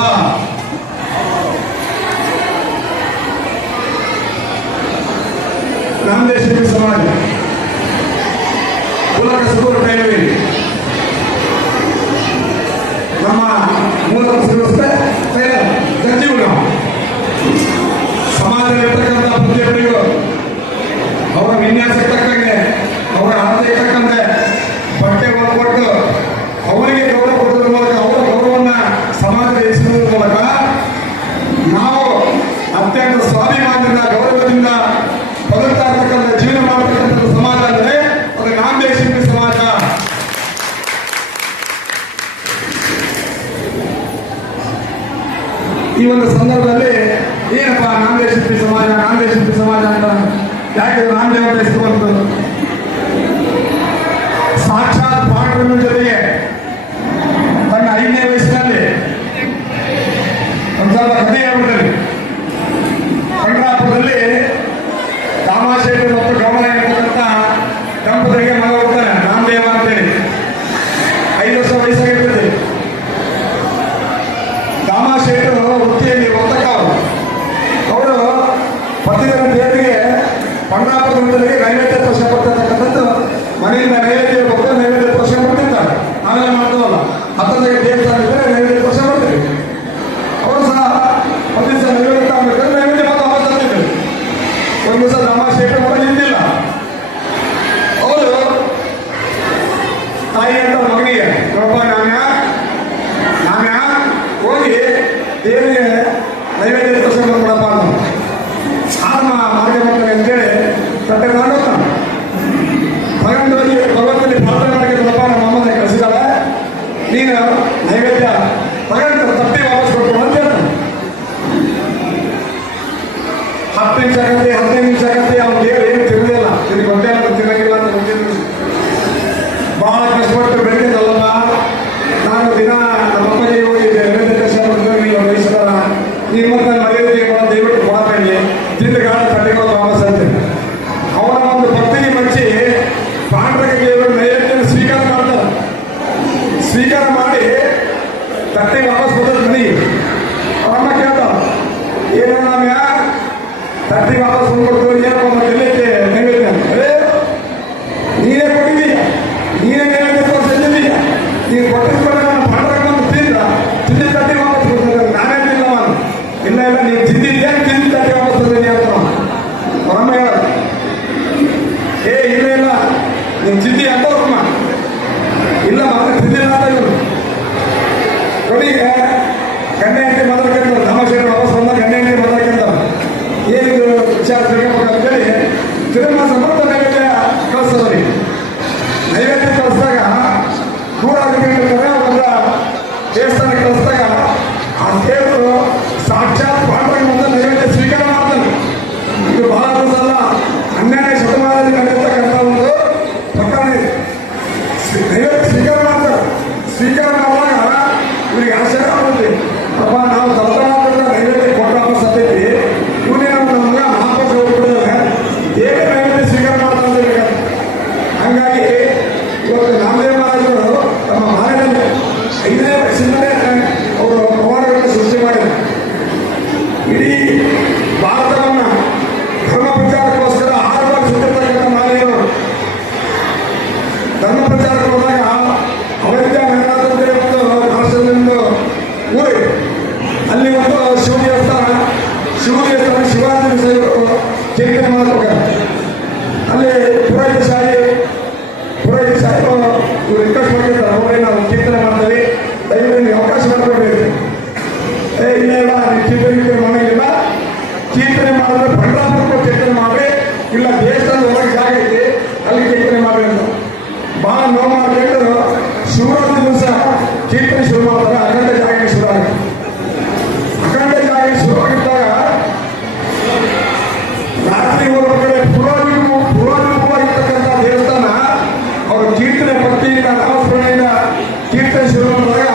ನಾಮದೇವ ಸಮಾಜ ಕುಲಕ ಸುಗೂರು ಕೈವಿ ನಮ್ಮ ಮೂಲ ಗಂಜಿಗಳು ಸಮಾಜದಲ್ಲಿರ್ತಕ್ಕಂಥ ಪ್ರತಿಯೊಬ್ಬರಿಗೂ ಅವರ ವಿನ್ಯಾಸಕ್ಕೆ ತಕ್ಕಂಗೆ, ಅವರ ಅಳತೆಗೆ ತಕ್ಕಂತೆ ಬಟ್ಟೆ ಕೊಟ್ಟು ಅವರಿಗೆ ಗೌರವ ಕೊಡುವುದರ ಮೂಲಕ ಅವರ ಗೌರವವನ್ನು ಸಮಾಜ ಹೆಚ್ಚಿಸುವುದರ ಮೂಲಕ ನಾವು ಅತ್ಯಂತ ಸ್ವಾಭಿಮಾನದಿಂದ ಗೌರವದಿಂದ ಬದುಕ್ತಾ ಇರ್ತಕ್ಕಂಥ ಜೀವನ ಮಾಡತಕ್ಕಂಥ ಸಮಾಜ ಅಂದರೆ ಅದು ನಾಮದೇವ ಸಮಾಜ. ಯಾಕೆ ರಾಮದೇವ ಹೆಸರು ಬಂತು? ಸಾಕ್ಷಾತ್ ಪಾಂಡವನ ಜೊತೆಗೆ ತನ್ನ 5ನೇ ವಯಸ್ಸಿನಲ್ಲಿ ಒಂದು ಸ್ವಲ್ಪ ಕಥೆ ಹೇಳ್ಬಿಡ್ತಾರೆ. ಪಂಡ್ರಾಪುರದಲ್ಲಿ ದಾಮಾಶೇಖರ ಮತ್ತು ಗಮನ ಇರ್ತಕ್ಕಂಥ ದಂಪತಿಗೆ ಮಗ ಹೋಗ್ತಾನೆ, ರಾಮದೇವ ಅಂತೇಳಿ. 5 ವರ್ಷ ವಯಸ್ಸಾಗಿರ್ತದೆ. ದಾಮಾಶೇಖರು ವೃತ್ತಿಯಲ್ಲಿ ವರ್ತಕ ಅವರು ಪ್ರತಿದಿನ ದೇವರಿಗೆ ಪಂಡ್ರಾಪುರದಲ್ಲಿ ನೈವೇದ್ಯ ತೋರಿಸ ಕೊಡ್ತಿರ್ತಕ್ಕಂಥದ್ದು. ಮನೆಯಿಂದ ನೈವೇದ್ಯ ಕೊಟ್ಟು ನೈವೇದ್ಯ ತೋರಿಸ ಕೊಡ್ತಿರ್ತಾರೆ. ನಾವೆಲ್ಲ ಮಾಡ್ತವಲ್ಲ, ಹತ್ತದಾಗ ದೇವಸ್ಥಾನ ಇದ್ದರೆ ನೈವೇದ್ಯ ತೋರಿಸ ಕೊಡ್ತೀವಿ. ಅವರು ಸಹ ಒಂದು ದಿವಸ ನೈವೇದ್ಯ ತಗೊಂಡ್ರೆ ನೈವೇದ್ಯ ಮತ್ತು ವಾಪಸ್ ತಂದಿದ್ರು. ಒಂದು ದಿವಸ ದಾಮಾಶೇಖರ್ ಕೂಡ ನಿಂತಿಲ್ಲ. ಅವರು ತಾಯಿ ಅಂತ ಮಗನಿಗೆ, ನೋಡಪ್ಪ ನಾಮ್ಯ ಹೋಗಿ ದೇವರಿಗೆ ನೈವೇದ್ಯ ತೋರಿಸ ಬಂದ್ಬಿಡಪ್ಪ ಅಂತ ಆತ್ಮ ಮಾರ್ಗ ಮಾಡ್ತಾನೆ ಅಂತೇಳಿ ತಟ್ಟೆ ಮಾಡೋಗ್ತಾನೆ. ಭಗವಂತನಲ್ಲಿ ಭಗವಂತನಲ್ಲಿ ಪ್ರಾರ್ಥನೆ ಮಾಡ್ಕೊಂಡಪ್ಪ, ನಮ್ಮ ಅಮ್ಮನ ಕಳಿಸಿದಾಳೆ, ನೀನು ನೈವೇದ್ಯ ತಗೊಂಡು ತಟ್ಟೆ ವಾಪಸ್ ಕೊಟ್ಟು ಅಂತ ಹೇಳ್ತಾನೆ. 10 ನಿಮಿಷ ಆಗತ್ತೆ, 15 ನಿಮಿಷ ಆಗತ್ತೆ, ಅವ್ನು ದೇವರು ಏನು ತಿರುವುದಿಲ್ಲ. ತಿರುಗಿ ಹೊಟ್ಟೆ ಅಂತ ತಿನ್ನಂಗಿಲ್ಲ ಅಂತ ಗೊತ್ತಿಲ್ಲ. ಬಹಳ ಕಷ್ಟಪಟ್ಟು ಬೆಳೆದಿದ್ದಲ್ಲಮ್ಮ, ನಾನು ದಿನ ನಮ್ಮ ಅಪ್ಪನಿಗೆ ಹೋಗಿ ನೈವೇದ್ಯ ಕಷ್ಟ ಮಾಡ್ತೀವಿ ವಯಸ್ಸಲ್ಲ, ನೀನು ಮತ್ತೆ ನನ್ನ ಮರ್ಯಾದೆ ದಯವಿಟ್ಟು ಮಾತಾಡಿ ತಿಂದು ಗಾಳ ತಟ್ಟೆಗಳು ವಾಪಸ್ ಅಂತೇನೆ. ಅವನ ಒಂದು ಭಕ್ತಿಗೆ ಮಚ್ಚಿ ಪಾಂಡ್ರಗೆ ದೇವರು ನೈವೇದ್ಯ ಸ್ವೀಕಾರ ಮಾಡ್ತಾರೆ. ಸ್ವೀಕಾರ ಮಾಡಿ ತಟ್ಟೆಗೆ ವಾಪಸ್ ಬಂದದ್ದು ಮನೆಗೆ. ಅವರಮ್ಮ ಕೇಳ್ತಾವ, ಏನೋ ನಾಮ್ಯ ತಟ್ಟೆಗೆ ವಾಪಸ್ ಬಂದ್ಬಿಡ್ತು, ಏನೋ ಒಂದು ಎಲ್ಲೈತೆ ನೈವೇದ್ಯ? ಅದೇ ನೀನೇ ಕೊಟ್ಟಿದ್ದೀಯ, ನೀನೇ ನೈವೇದ್ಯ ತೋರಿಸಿದ್ದೀಯ, ನೀನು ಕೊಟ್ಟಿದ್ಮೇಲೆ ನಾನು ಪಾಂಡ್ರಗೆ ಬಂದು ತಿಂದ ತಟ್ಟೆ ವಾಪಸ್ ಕೊಡ್ತಾರೆ. ನಾನೇ ತಿನ್ನವ? ಇಲ್ಲ ಇಲ್ಲ, ನೀನು ತಿಂದಿದ್ಯಾ, ತಿಂದ ತಟ್ಟೆ ವಾಪಸ್ ತಂದಿದ್ಯಾ ಅಂತ ಅವರಮ್ಮ ಹೇಳೋದು. ಏ ಇಲ್ಲ ಇಲ್ಲ, ನೀನು ತಿಂದಿ ಅಂತ ಅವ್ರಮ್ಮ. ಇಲ್ಲ ಮಾತ್ರ ತಿಂದಿಲ್ಲ ಅಂತ ಇವರು. ಕೊನೆಗೆ ಗಂಡ ಹೆಂಡತಿ ಮಾತಾಡ್ಕೊಂತಾರೆ. ದಾಮಾಶೇಖರ್ ವಾಪಸ್ ಬಂದಾಗ ಗಂಡ ಹೆಂಡತಿ ಮಾತಾಡ್ಕೊಂತಾರೆ. ಏನಿದು ವಿಚಾರ ತಿಳ್ಕೊಬೇಕು ಅಂತೇಳಿ ತಿರುಮಲ ಸಮರ್ಥ ನೈವೇದ್ಯ ಕಳಿಸೋರಿ. ನೈವೇದ್ಯ ಕಳಿಸಿದಾಗ ದೂರ ಆಗಿರ್ತಾರೆ. ಒಂದು ದೇವಸ್ಥಾನಕ್ಕೆ ಕಳಿಸಿದಾಗ ಆ ದೇವರು ಸಾಕ್ಷಾತ್ ಪಾಂಡವನ ಮುಂದೆ ನೈವೇದ್ಯ ಸ್ವೀಕಾರ ಮಾಡ್ತಾನೆ. ಇದು ಬಹಳ ದಿವಸ ಅಲ್ಲ, 12ನೇ ಶತಮಾನದಲ್ಲಿ ನಡೆಯತಕ್ಕಂಥ ಒಂದು ಪ್ರಕರಣ ಇದೆ. ನೈವೇದ್ಯ ಸ್ವೀಕಾರ ಮಾಡ್ತಾರೆ. ಸ್ವೀಕಾರ ಮಾಡುವಾಗ ಇವರಿಗೆ ಆಶ್ಚರ್ಯ ಆಗುತ್ತೆ. ಅಪ್ಪ, ನಾವು ತಲತಲಾಂತರದ ನೈವೇದ್ಯ ಕೊಟ್ಟು ವಾಪಸ್ ಹತ್ತೈತಿ, ಇವನೇ ನಮ್ಗೆ ಮಹಾಪುರುಷ ಹೋಗ್ಬಿಟ್ಟಿದ್ದಾರೆ, ಹೇಗೆ ನೈವೇದ್ಯ ಸ್ವೀಕಾರ ಮಾಡ್ತಾರೆ ಅಂತ. ಹಂಗಾಗಿ ಇವತ್ತು ರಾಮದೇವ ಮಹಾರಾಜರು ತಮ್ಮ ಮನೆಯಲ್ಲಿ 5ನೇ ವಯಸ್ಸಿನಲ್ಲೇ ಅವರು ಪವಾಡಗಳನ್ನು ಸೃಷ್ಟಿ ಮಾಡಿದ್ದಾರೆ. ಇಡೀ ಭಾರತವನ್ನು ಧರ್ಮ ಪ್ರಚಾರಕ್ಕೋಸ್ಕರ 6 ಬಾರಿ ಸುತ್ತಿರ್ತಕ್ಕಂಥ ಮಹನೀಯರು. ಧರ್ಮ ಪ್ರಚಾರಕ್ಕೆ ಹೋದಾಗ ಅವೈದ್ಯ ನಗರಾಂತೇಳಿ ಒಂದು ರಾಷ್ಟ್ರದೊಂದು ಊರು, ಅಲ್ಲಿ ಒಂದು ಶಿವ ದೇವಸ್ಥಾನ ಶಿವಾಜಿ ಸಾಹೇಬರು ಚಿಂತನೆ ಮಾಡಬೇಕಾದ್ರೆ ಅಲ್ಲಿ ಪುರೋಹಿತ ಸಾಹೇಬರು ಇವರು ರಿಕ್ವೆಸ್ಟ್ ಮಾಡ್ತಿರ್ತಾರೆ, ಅವರೇ ನಾವು ಚಿಂತನೆ ಮಾಡ್ತೀವಿ, ದಯವಿಟ್ಟು ನಿಮಗೆ ಅವಕಾಶ ಮಾಡ್ಕೊಡ್ಬೇಕು. ಇಲ್ಲ ಇಲ್ಲ, ನೀವು ಚಿಂತನೆ ಮಾಡೋಂಗಿಲ್ಲ, ಚಿಂತನೆ ಮಾಡಿದ್ರೆ ಪಂಡ್ರಾಪುರಕ್ಕೂ ಚಿಂತನೆ ಮಾಡಿ, ಇಲ್ಲ ದೇಶದಲ್ಲಿ ಹೊರಗೆ ಜಾಗ ಐತಿ ಅಲ್ಲಿ ಚಿಂತನೆ ಮಾಡಿ ಅಂತ ಭಾಳ ನೋವು ಮಾಡ್ಕೊಂಡು ಶಿವರಾತ್ರಿ ದಿವಸ ಚಿಂತನೆ ಶುರು ಮಾಡ್ತಾರೆ. ಅಖಂಡ ಜಾಗ ಶುರು ಆಗುತ್ತೆ. ಅಖಂಡ ಜಾಗ ಶುರುವಾಗಿದ್ದಾಗ ರಾತ್ರಿ ಹೋಗೋ ಕಡೆ ಪುರೋಹಿತವಾಗಿರ್ತಕ್ಕಂಥ ದೇವಸ್ಥಾನ ಅವರು ಕೀರ್ತನೆ ಭಕ್ತಿಯಿಂದ ನಾಮಸ್ಮರಣೆಯಿಂದ ಕೀರ್ತನೆ ಶುರು ಮಾಡಿದಾಗ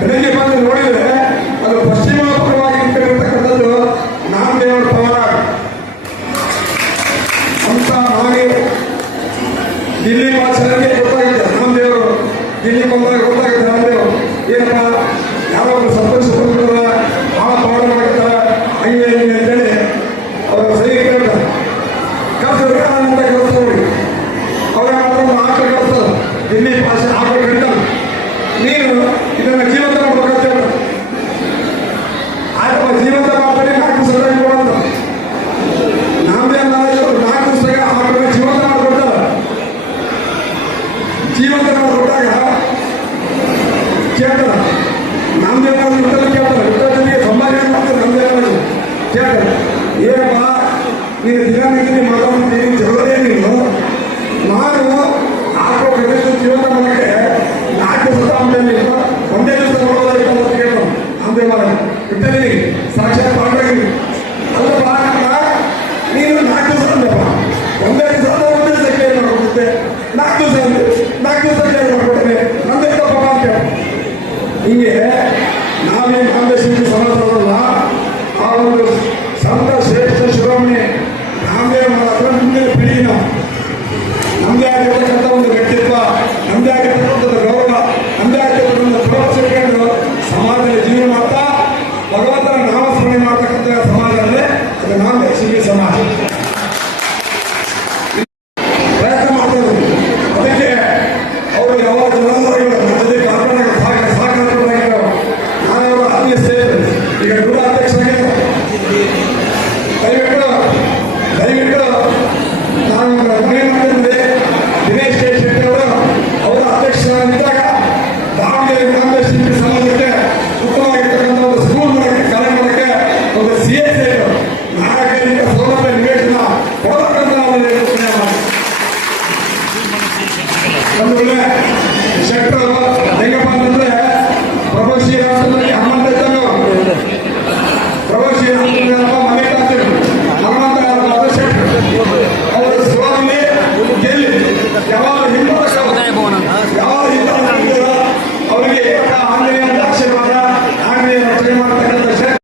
ಬೆಳಗ್ಗೆ ಬಂದು ನೋಡಿದರೆ ಅದು ಪಶ್ಚಿಮಾಪುರವಾಗಿ ಇರ್ತಕ್ಕಂಥದ್ದು ನಾಮದೇವರ ಪವಾಡ ಅಂತ ನಮಗೆ ದಿಲ್ಲಿ ಭಾಷೆಗೆ ಗೊತ್ತಾಗಿದೆ. ನಾಮದೇವರು ದಿಲ್ಲಿ ಬಂದಾಗ ಗೊತ್ತಾಗುತ್ತೆ. ನಾಮದೇವರು ಏನಪ್ಪ ಯಾರೋ ಒಂದು ಸಂತೋಷ ಭಾಳ ಪವಾಡ ಮಾಡ್ತಾರೆ ಹಂಗೆ ಹಿಂಗೆ ಅಂತೇಳಿ ಅವರು ಸಹಿ ಕೇಳ್ತಾರೆ. ಕಲ್ಸೋರಿಗೆ ಅಂತ ಕಲಿಸ್ತಾರೆ. ಅವ್ರ ಆಕಳ ಕಲಿಸ್ತಾರೆ. ದಿಲ್ಲಿ ಭಾಷೆ ಆಕಳ ಕಡಿತಾರೆ. ನೀನು ಇದನ್ನು ಜೀವಂತ ಮಾಡ್ಬೇಕಂತ ಹೇಳ್ತಾರೆ. ಆಯ್ತಪ್ಪ, ಜೀವಂತ ಮಾಡ್ತಾರೆ, 4 ದಿವಸದಾಗ ಕೊಡೋದು. ನಾಮದೇವ ಮಹಾರಾಜರು 4 ದಿವಸದಾಗ ಆಕಳ ಜೀವಂತ ಮಾಡಿಕೊಡ್ತಾರೆ. ಜೀವಂತ ಮಾಡಿಕೊಟ್ಟಾಗ ಕೇಳ್ತಾರೆ, ನಾಮದೇವ ಮಹಾರಾಜರು ಕೇಳ್ತಾರೆ, ವಿಠಲನಿಗೆ ಸಂಭಾಷಣೆ ಮಾಡ್ತಾರೆ. ನಾಮದೇವ ಕೇಳ್ತಾರೆ, ಏನಪ್ಪ ನೀನು ದಿನನಿತ್ಯ ಮಾತಾಡ್ತೀನಿ, ಜಗಳದೇ ನೀನು, ನಾನು ಆಕಳ ಜೀವಂತ ಮಾಡೋಕ್ಕೆ ಏನ್ ಮಾಡಿದ್ರೆ ದಿನೇಶ್ ಕೆ ಶೆಟ್ಟಿ ಅವರು ಅವರ ಅಧ್ಯಕ್ಷರಾಗಿದ್ದಾಗ ದಾವಣಗೆರೆ ಕಾಂಗ್ರೆಸ್ ಸಮಾಜಕ್ಕೆ ಉತ್ತಮವಾಗಿರ್ತಕ್ಕಂಥ ಒಂದು ಸ್ಕೂಲ್ ಮಾಡಕ್ಕೆ ಕಲೆ ಮಾಡಕ್ಕೆ ಒಂದು CSI ನಾಗರಿಕ ಸೌಲಭ್ಯ ನಿವೇಶನ ಕೊಡಬೇಕಂತ ಒಂದು ಯೋಚನೆ ಮಾಡಿ ಒಂದು ಒಳ್ಳೆ ಶೆಟ್ಟರು ಹೆಂಗಪ್ಪ ಅಂತಂದ್ರೆ ಪ್ರಭು ಶ್ರೀರಾಮಚಂದ್ರನಿಗೆ ಹನುಮಂತ ಇದ್ದಂಗ ಪ್ರಭು ಶ್ರೀರಾಮಚಂದ್ರಪ್ಪ ಮನೆ ಕಾಸ್ತಿರು ಹನುಮಂತ ಶೆಟ್ಟರು ಅವರು ಸ್ವಾಮಿ ಗೆಲ್ಲಿ ಯಾವಾಗ ಅವರಿಗೆ ಆಂಜನೇಯ ಆಶೀರ್ವಾದ ಆಂಜನೇಯ ರಚನೆ ಮಾಡತಕ್ಕಂಥ ಶೆಟ್ರು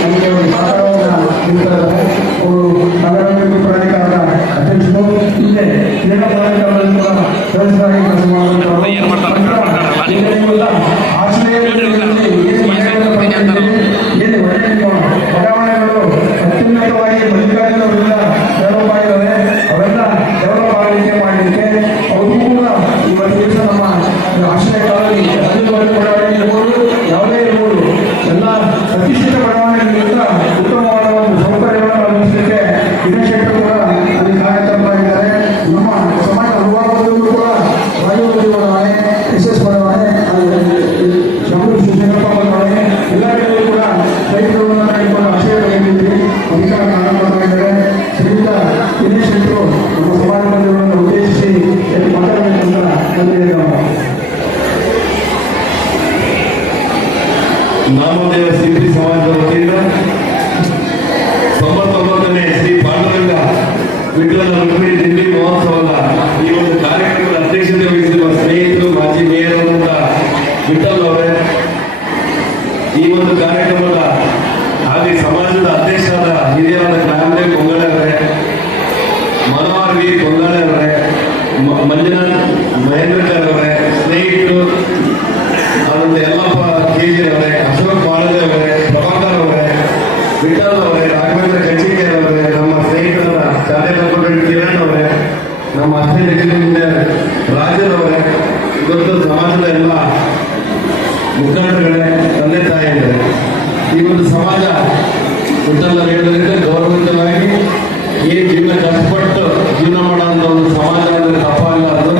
ನಮಗೆ ಒಂದು ಸಹಕಾರವನ್ನು ನಗರಾಭಿವೃದ್ಧಿ ಪ್ರಾಧಿಕಾರದ ಅಧ್ಯಕ್ಷರು ಇಲ್ಲೇ ಕ್ರೀಡಾ ಪ್ರಾಧಿಕಾರದಲ್ಲಿ ಕೂಡ ಸದಸ್ಯರಾಗಿ ಕೆಲಸ ಮಾಡುವಂತಹ ಏನು ಬಡಾವಣೆಗಳು ಅತ್ಯುನ್ನತವಾಗಿ ಮಲ್ಲಿಕಾರ್ಜುನವರಿಂದ ಡೆವಲಪ್ ಆಗಿದ್ದಾವೆ ಅವೆಲ್ಲ ಡೆವಲಪ್ ಆಗಲಿಕ್ಕೆ ಮಾಡಲಿಕ್ಕೆ ಅವರು ಕೂಡ ಇವತ್ತು ದಿವಸ ನಮ್ಮ ಆಶ್ರಯ ಕಾಲದಲ್ಲಿ ಬಡಾವಣೆ ಇರ್ಬೋದು ಯಾವುದೇ ಇರ್ಬೋದು ಎಲ್ಲ ಪ್ರತಿಷ್ಠಿತ ಬಡಾವಣೆಗಳಿಂದ ಉತ್ತಮವಾದ ಒಂದು ಸೌಕರ್ಯಗಳನ್ನು ಒದಗಿಸಲಿಕ್ಕೆ ದಿನೇಶ್ ಶೆಟ್ಟರು ಕೂಡ ಅಲ್ಲಿ ಕಾರ್ಯಕ್ರಮವಾಗಿದ್ದಾರೆ. ನಮ್ಮ ಸಮಾಜ ಹಲವಾರು ಕೂಡ ರಾಜೀವ್ ಬಡಾವಣೆ SS ಬಡಾವಣೆ ಶಂಭು ಶಿವಶಂಕರಪ್ಪ ಬಡಾವಣೆ ಎಲ್ಲ ಕಡೆಯೂ ಕೂಡ ರೈತರುಗಳನ್ನು ಕೈಗೊಂಡು ಆಶಯವಾಗಿದ್ದೀವಿ ಅಧಿಕಾರ ಕಾರ್ಯಕ್ರಮವಾಗಿದ್ದಾರೆ. ಶ್ರೀಯುತ ದಿನೇಶ್ ಶೆಟ್ಟರು ನಮ್ಮ ಸಮಾಜ ಬಂಧುಗಳನ್ನು ಉದ್ದೇಶಿಸಿ ಮಾತಾಡಬೇಕಂತ ನಾಮದೇವ ಸಿಂಪಿ ಸಮಾಜದ ವತಿಯಿಂದ 99ನೇ ಶ್ರೀ ಪಾಂಡುರಂಗ ವಿಠ್ಠಲನ ರುಕ್ಮಿಣಿ ದಿಲ್ಲಿ ಮಹೋತ್ಸವದ ಈ ಒಂದು ಕಾರ್ಯಕ್ರಮದ ಅಧ್ಯಕ್ಷತೆ ವಹಿಸಿರುವ ಸ್ನೇಹಿತರು ಮಾಜಿ ಮೇಯರ್ ವಿಠ್ಠಲ್ ಅವರೇ, ಈ ಒಂದು ಕಾರ್ಯಕ್ರಮದ ಹಾಗೆ ಸಮಾಜದ ಅಧ್ಯಕ್ಷರಾದ ಹಿರಿಯರಾದ ಕ್ರಾಂತಿ ಕೊಂಗಳೆ ಅವರೇ, ಮನೋಹರ್ ವಿ ಕೊಂಗಳೆ ಅವರೇ, ಮಂಜುನಾಥ್ ಮಹೇಂದ್ರಕರ್ ಅವರೇ, ಸ್ನೇಹಿತರು ಆನಂದ ಯಲ್ಲಪ್ಪ KG ಅವರೇ, ಅಶೋಕ್ ಬಾಳದೆ ಅವರೇ, ಪ್ರಭಾಕರ್ ಅವರೇ, ವಿಠಲ್ ಅವರೇ, ರಾಘವೇಂದ್ರ ಕಚಿಕೇರ್ ಅವರೇ, ನಮ್ಮ ಸ್ನೇಹಿತರಾದ ಚಾರ್ಟೆಡ್ ಕಿರಣ್ ಅವರೇ, ನಮ್ಮ ಅಸಿಸ್ಟೆಂಟ್ ಇಂಜಿನಿಯರ್ ರಾಜನ್ ಅವರೇ, ಇವತ್ತು ಸಮಾಜದ ಎಲ್ಲ ಮುಖಂಡರುಗಳೇ, ತಂದೆ ತಾಯಿಗಳೇ, ಈ ಒಂದು ಸಮಾಜ ವಿಠಲ್ ಹೇಳಿದ್ರೆ ಗೌರವಿತವಾಗಿ ಏನ್ ಜೀವನ ಕಷ್ಟಪಟ್ಟು ಜೀವನ ಮಾಡೋಂಥ ಒಂದು ಸಮಾಜ ಅಂದ್ರೆ ತಪ್ಪಾಗಲ್ಲ ಅದು.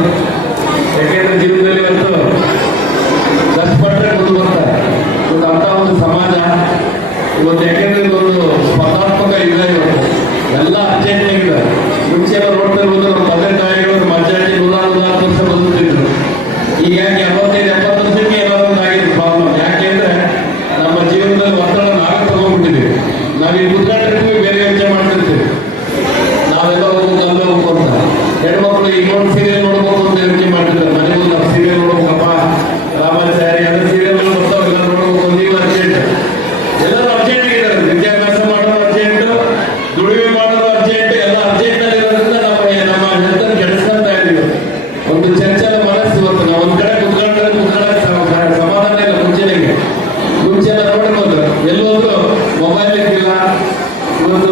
ಯಾಕೆಂದ್ರೆ ಜೀವನದಲ್ಲಿ ಇವತ್ತು ಕಷ್ಟಪಟ್ಟರೆ ಮುಂದೆ ಬರ್ತಾರೆ. ಇವತ್ತು ಅಂತ ಒಂದು ಸಮಾಜ ಇವತ್ತು ಯಾಕೆಂದ್ರೆ ಇದೊಂದು ಸ್ಪರ್ಧಾತ್ಮಕ ಯುಗ ಇವತ್ತು ಎಲ್ಲ ಅರ್ಜೆಂಟ್ ಇದೆ. ಮುಂಚೆ ಎಲ್ಲ ನೋಡ್ತಾ ಇರ್ಬೋದು, ನಮ್ಮ ತಂದೆ ತಾಯಿಗಳು ಮಜ್ಜಾಟಿ 140 ವರ್ಷ ಬದುಕ್ತಿದ್ರು. ಈಗ 75-70 ವರ್ಷಕ್ಕೆ ಎಲ್ಲರೊಂದು ಆಗಿದೆ ಪ್ರಾಬ್ಲಮ್. ಯಾಕೆಂದ್ರೆ ನಮ್ಮ ಜೀವನದಲ್ಲಿ ಒತ್ತಡ ನಾವೇ ತಗೊಂಡ್ಬಿಟ್ಟಿದ್ದೀವಿ. ನಾವು ಈ ಕುತ್ಕೊಂಡಿರ್ತೀವಿ, ಬೇರೆ ಯೋಚನೆ ಮಾಡ್ತಿರ್ತೀವಿ, ನಾವೆಲ್ಲ ಹೋಗ್ಬೇಕು ಅಲ್ಲೇ ಹೋಗ್ಬೇಕು ಅಂತ. ಹೆಣ್ಮಕ್ಳು ಇನ್ನೊಂದು ಸೀರಿಯಲ್ ನೋಡ್ಬೇಕು ಅಂತ ಯೋಚನೆ ಮಾಡ್ತಿದ್ದಾರೆ. ಮನೆಗೂ ನಾವು ಸೀರಿಯಲ್ ನೋಡ್ಬೇಕಪ್ಪ, ರಾಮಾಚಾರಿ ಎಲ್ಲ ಸೀರಿಯಲ್ ಬರ್ತಾವ, ಎಲ್ಲ ನೋಡ್ಬೇಕು, ನೀವು ಅರ್ಜೆಂಟ್, ಎಲ್ಲರೂ ಅರ್ಜೆಂಟ್ ಇದ್ದಾರೆ. ವಿದ್ಯಾಭ್ಯಾಸ ಮಾಡೋದು ಅರ್ಜೆಂಟ್, ದುಡಿಮೆ ಮಾಡೋದು ಅರ್ಜೆಂಟ್, ಎಲ್ಲ ಅರ್ಜೆಂಟ್ ಅಲ್ಲಿ ಇರೋದ್ರಿಂದ ನಮ್ಮ ಹೆಲ್ತ್ ಕೆಡಿಸ್ಕೊಂತ ಇದೀವಿ. ಒಂದು ಚರ್ಚಲ ಮನಸ್ಸು ಇವತ್ತು ನಾವು ಒಂದ್ ಕಡೆ ಕುತ್ಕೊಂಡ್ರೆ ಸಮಾಧಾನ ಇಲ್ಲ. ಮುಂಚೆ ಎಲ್ಲ ನೋಡಿರ್ಬೋದು, ಎಲ್ಲೋದ್ರು ಮೊಬೈಲ್ ಇದ್ದಿಲ್ಲ, ಇವತ್ತು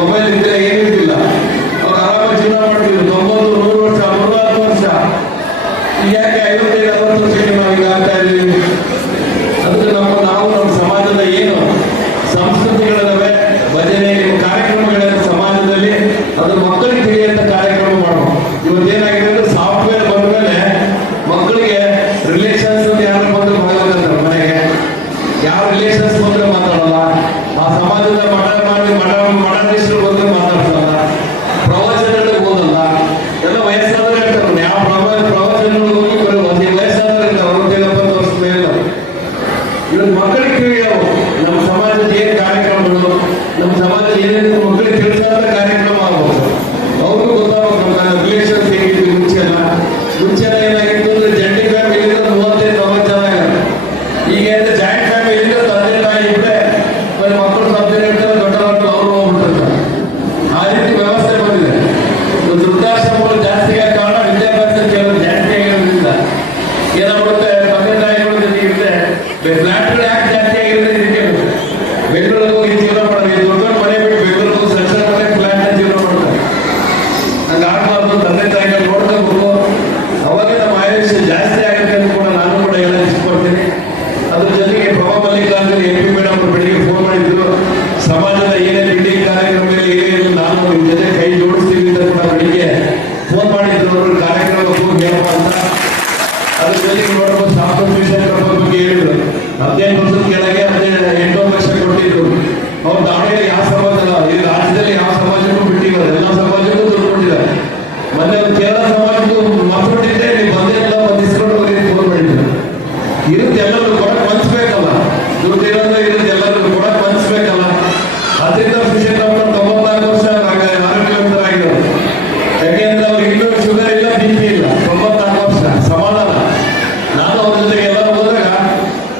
ಮೊಬೈಲ್ ಇದ್ರೆ ಏನೂ ಇದ್ದಿಲ್ಲ. ಅವ್ರು ಆರಾಮಾಗಿ ಜೀವನ ಮಾಡ್ತಿದ್ರು 90, 100 ವರ್ಷ, 140 ವರ್ಷ. ಈಗ ಯಾಕೆ 55-60 ವರ್ಷಕ್ಕೆ ನಾವು ಈಗ ಆಗ್ತಾ ಇದ್ದೀವಿ? ಅದಕ್ಕೆ ನಾವು ನಮ್ಮ ಸಮಾಜದ ಏನು ಸಂಸ್ಕೃತಿಗಳಿದಾವೆ, ಭಜನೆ ಕಾರ್ಯಕ್ರಮಗಳಿವೆ ಸಮಾಜದಲ್ಲಿ, ಅದು ಮಕ್ಕಳಿಗೆ ತಿಳಿಯುವಂತ ಕಾರ್ಯಕ್ರಮ ಮಾಡೋಣ. ಇವತ್ತೇನಾಗಿದೆ ಅಂದ್ರೆ ಸಾಫ್ಟ್ವೇರ್ ಬಂದ ಮೇಲೆ ಮಕ್ಕಳಿಗೆ ರಿಲೇಷನ್ಸ್ ಅಂತ ಯಾರು ಬಂದ್ರೆ ಮಾತಾಡ್ತಾರೆ, ಮನೆಗೆ ಯಾವ ರಿಲೇಷನ್ಸ್ ಬಂದ್ರೆ ಮಾತಾಡಲ್ಲ, ಆ ಸಮಾಜದ ಮಠಾಧೀಶರು ಬಂದ್ರೆ ಮಾತಾಡ್ಸಲ್ಲ, ಪ್ರವಚನಗಳಿಗೆ ಓದಲ್ಲ, ಎಲ್ಲ ವಯಸ್ಸಾದ್ರೆ ಇರ್ತಾರೆ. ಯಾವ ಪ್ರವಚನಗಳಿಗೆ ಹೋಗಿ ಬರೋದು ವಯಸ್ಸಾದ್ರೆ ಇರ್ತಾರೆ, 60-70 ವರ್ಷ ಮೇಲೆ. ಇವತ್ತು ಮಕ್ಕಳಿಗೆ ತಿಳಿಯವು ನಮ್ಮ ಸಮಾಜದ ಏನ್ ಕಾರ್ಯಕ್ರಮಗಳು, ನಮ್ಮ ಸಮಾಜದ ಏನೇನು ಮಕ್ಕಳಿಗೆ ತಿಳಿಸಾದ ಕಾರ್ಯಕ್ರಮ ಆಗ್ಬೋದು. ಅವ್ರಿಗೂ ಗೊತ್ತಾಗಬೇಕು ನಮ್ಮ ರಿಲೇಷನ್ಸ್ ಹೇಗಿತ್ತು. ಮುಂಚೆಲ್ಲ ಏನಾಗಿತ್ತು ಅಂದ್ರೆ ಜಂಟಿ ಫ್ಯಾಮಿಲಿ 35-40 ಜನ ಇದ್ದಾರೆ. ಈಗ ಜಾಯಿಂಟ್ ಫ್ಯಾಮಿಲಿ ತಂದೆ ತಾಯಿ ಇಬ್ಬರೇ, ಮಕ್ಕಳು ಸಭ್ಯರು ಇರ್ತಾರೆ, ದೊಡ್ಡವರು ಅವರು ಹೋಗ್ಬಿಟ್ಟಿರ್ತಾರೆ. ಆ ರೀತಿ ವ್ಯವಸ್ಥೆ ಬಂದಿದೆ. ವೃದ್ಧಾಶ್ರಮಗಳು ಜಾಸ್ತಿ ಆಗ ಕಾರಣ ವಿದ್ಯಾಭ್ಯಾಸ ಕೇಳೋದು ಜಾಸ್ತಿ ಆಗಿರೋದ್ರಿಂದ ಏನಾಗ್ಬಿಡುತ್ತೆ, ತಂದೆ ತಾಯಿಗಳ ಜೊತೆ ಇರುತ್ತೆ. ಫ್ಲಾಟ್ಗಳು ಯಾಕೆ ಜಾಸ್ತಿ ಆಗಿರುತ್ತೆ ಇದಕ್ಕೆ? ಬೆಂಗಳೂರಿಗೆ ಹೋಗಿ ಜೀವನ ಮಾಡೋದು, ದೊಡ್ಡ ಮನೆ ಬಿಟ್ಟು ಬೆಂಗಳೂರಿಗೆ ಹೋಗಿ ಸಣ್ಣ ಮನೆ ಫ್ಲಾಟ್ ಜೀವನ ಮಾಡ್ತಾರೆ. ಹಂಗ ಆಗ್ಬಾರ್ದು, ತಂದೆ ತಾಯಿಗಳು ನೋಡ್ಕೋಬೇಕು. ಅವಾಗ ನಮ್ಮ ಆಯುಷ್ಯ ಜಾಸ್ತಿ ಆಗುತ್ತೆ ಅಂತ ಕೂಡ ನಾನು ಕೂಡ ಹೇಳಕ್ ಇಷ್ಟಪಡ್ತೀನಿ. ಅದ್ರ ಜೊತೆಗೆ ಪ್ರಭಾ ಮಲ್ಲಿಕಾರ್ಜುನ್ MP ಮೇಡಮ್ ಬೆಳಿಗ್ಗೆ ಫೋನ್ ಮಾಡಿದ್ರು, ಸಮಾಜದ ಏನೇ ಬಿಲ್ಡಿಂಗ್ ಕಾರ್ಯಕ್ರಮದಲ್ಲಿ ನಿಮ್ ಜೊತೆ ಕೈ ಜೋಡಿಸ್ತೀವಿ ಅಂತ ಕೂಡ ಬೆಳಿಗ್ಗೆ ಫೋನ್ ಮಾಡಿದ್ರು ಅವರು ಕಾರ್ಯಕ್ರಮಕ್ಕೆ ಹೋಗಿ ಹೇಳಪ್ಪ ಅಂತ. ಅದ್ರ ಜೊತೆಗೆ ನೋಡ್ಬೋದು ಸಾಂಸ್ಕೃತಿಕ ಬಗ್ಗೆ ಹೇಳಿದ್ರು 15 ವರ್ಷದ ಕೆಳಗೆ 8 ಲಕ್ಷ ಕೊಟ್ಟಿದ್ರು. ಅವ್ರು ದಾವಣಗೆರೆ ಯಾವ ಸಮಾಜ ಅಲ್ಲ, ಈ ರಾಜ್ಯದಲ್ಲಿ ಯಾವ ಸಮಾಜಕ್ಕೂ ಬಿಟ್ಟಿದ್ದಾರೆ, ಎಲ್ಲ ಸಮಾಜಕ್ಕೂ ದುಡ್ಡು ಕೊಟ್ಟಿದ್ದಾರೆ. ಮೊನ್ನೆ ಒಂದು ಕೇರಳ ಸಮಾಜಕ್ಕೂ ಮಕ್ಕಳು ಕೊಟ್ಟಿದ್ದೆ, ನೀವು ಬಂದೆಲ್ಲ ಬಂದಿಸ್ಕೊಂಡು ಹೋಗಿ ಫೋನ್ ಮಾಡಿದ್ರು. ಇರುತ್ತೆ ಎಲ್ಲರೂ ಕೊಡಕ್ ಮನ್ಸ್ಬೇಕಲ್ಲ, ದುಡ್ಡು ಇರೋದ್ರೆ ಇರುತ್ತೆ ಎಲ್ಲರೂ ಕೊಡಕ್ ಮನ್ಸ್ಬೇಕಲ್ಲ. ಅದರಿಂದ ಸುಶೀಲ್ ಅವರು 94 ವರ್ಷ ಆರೋಗ್ಯವಂತರಾಗಿರೋರು. ಯಾಕೆಂದ್ರೆ ಅವ್ರಿಗೆ ಇನ್ನೂ ಶುಗರ್ ಇಲ್ಲ, BP ಇಲ್ಲ, 94 ವರ್ಷ ಸಮಾಧಾನ. ನಾನು ಅವ್ರ ಜೊತೆಗೆ ಎಲ್ಲರೂ ಹೋದಾಗ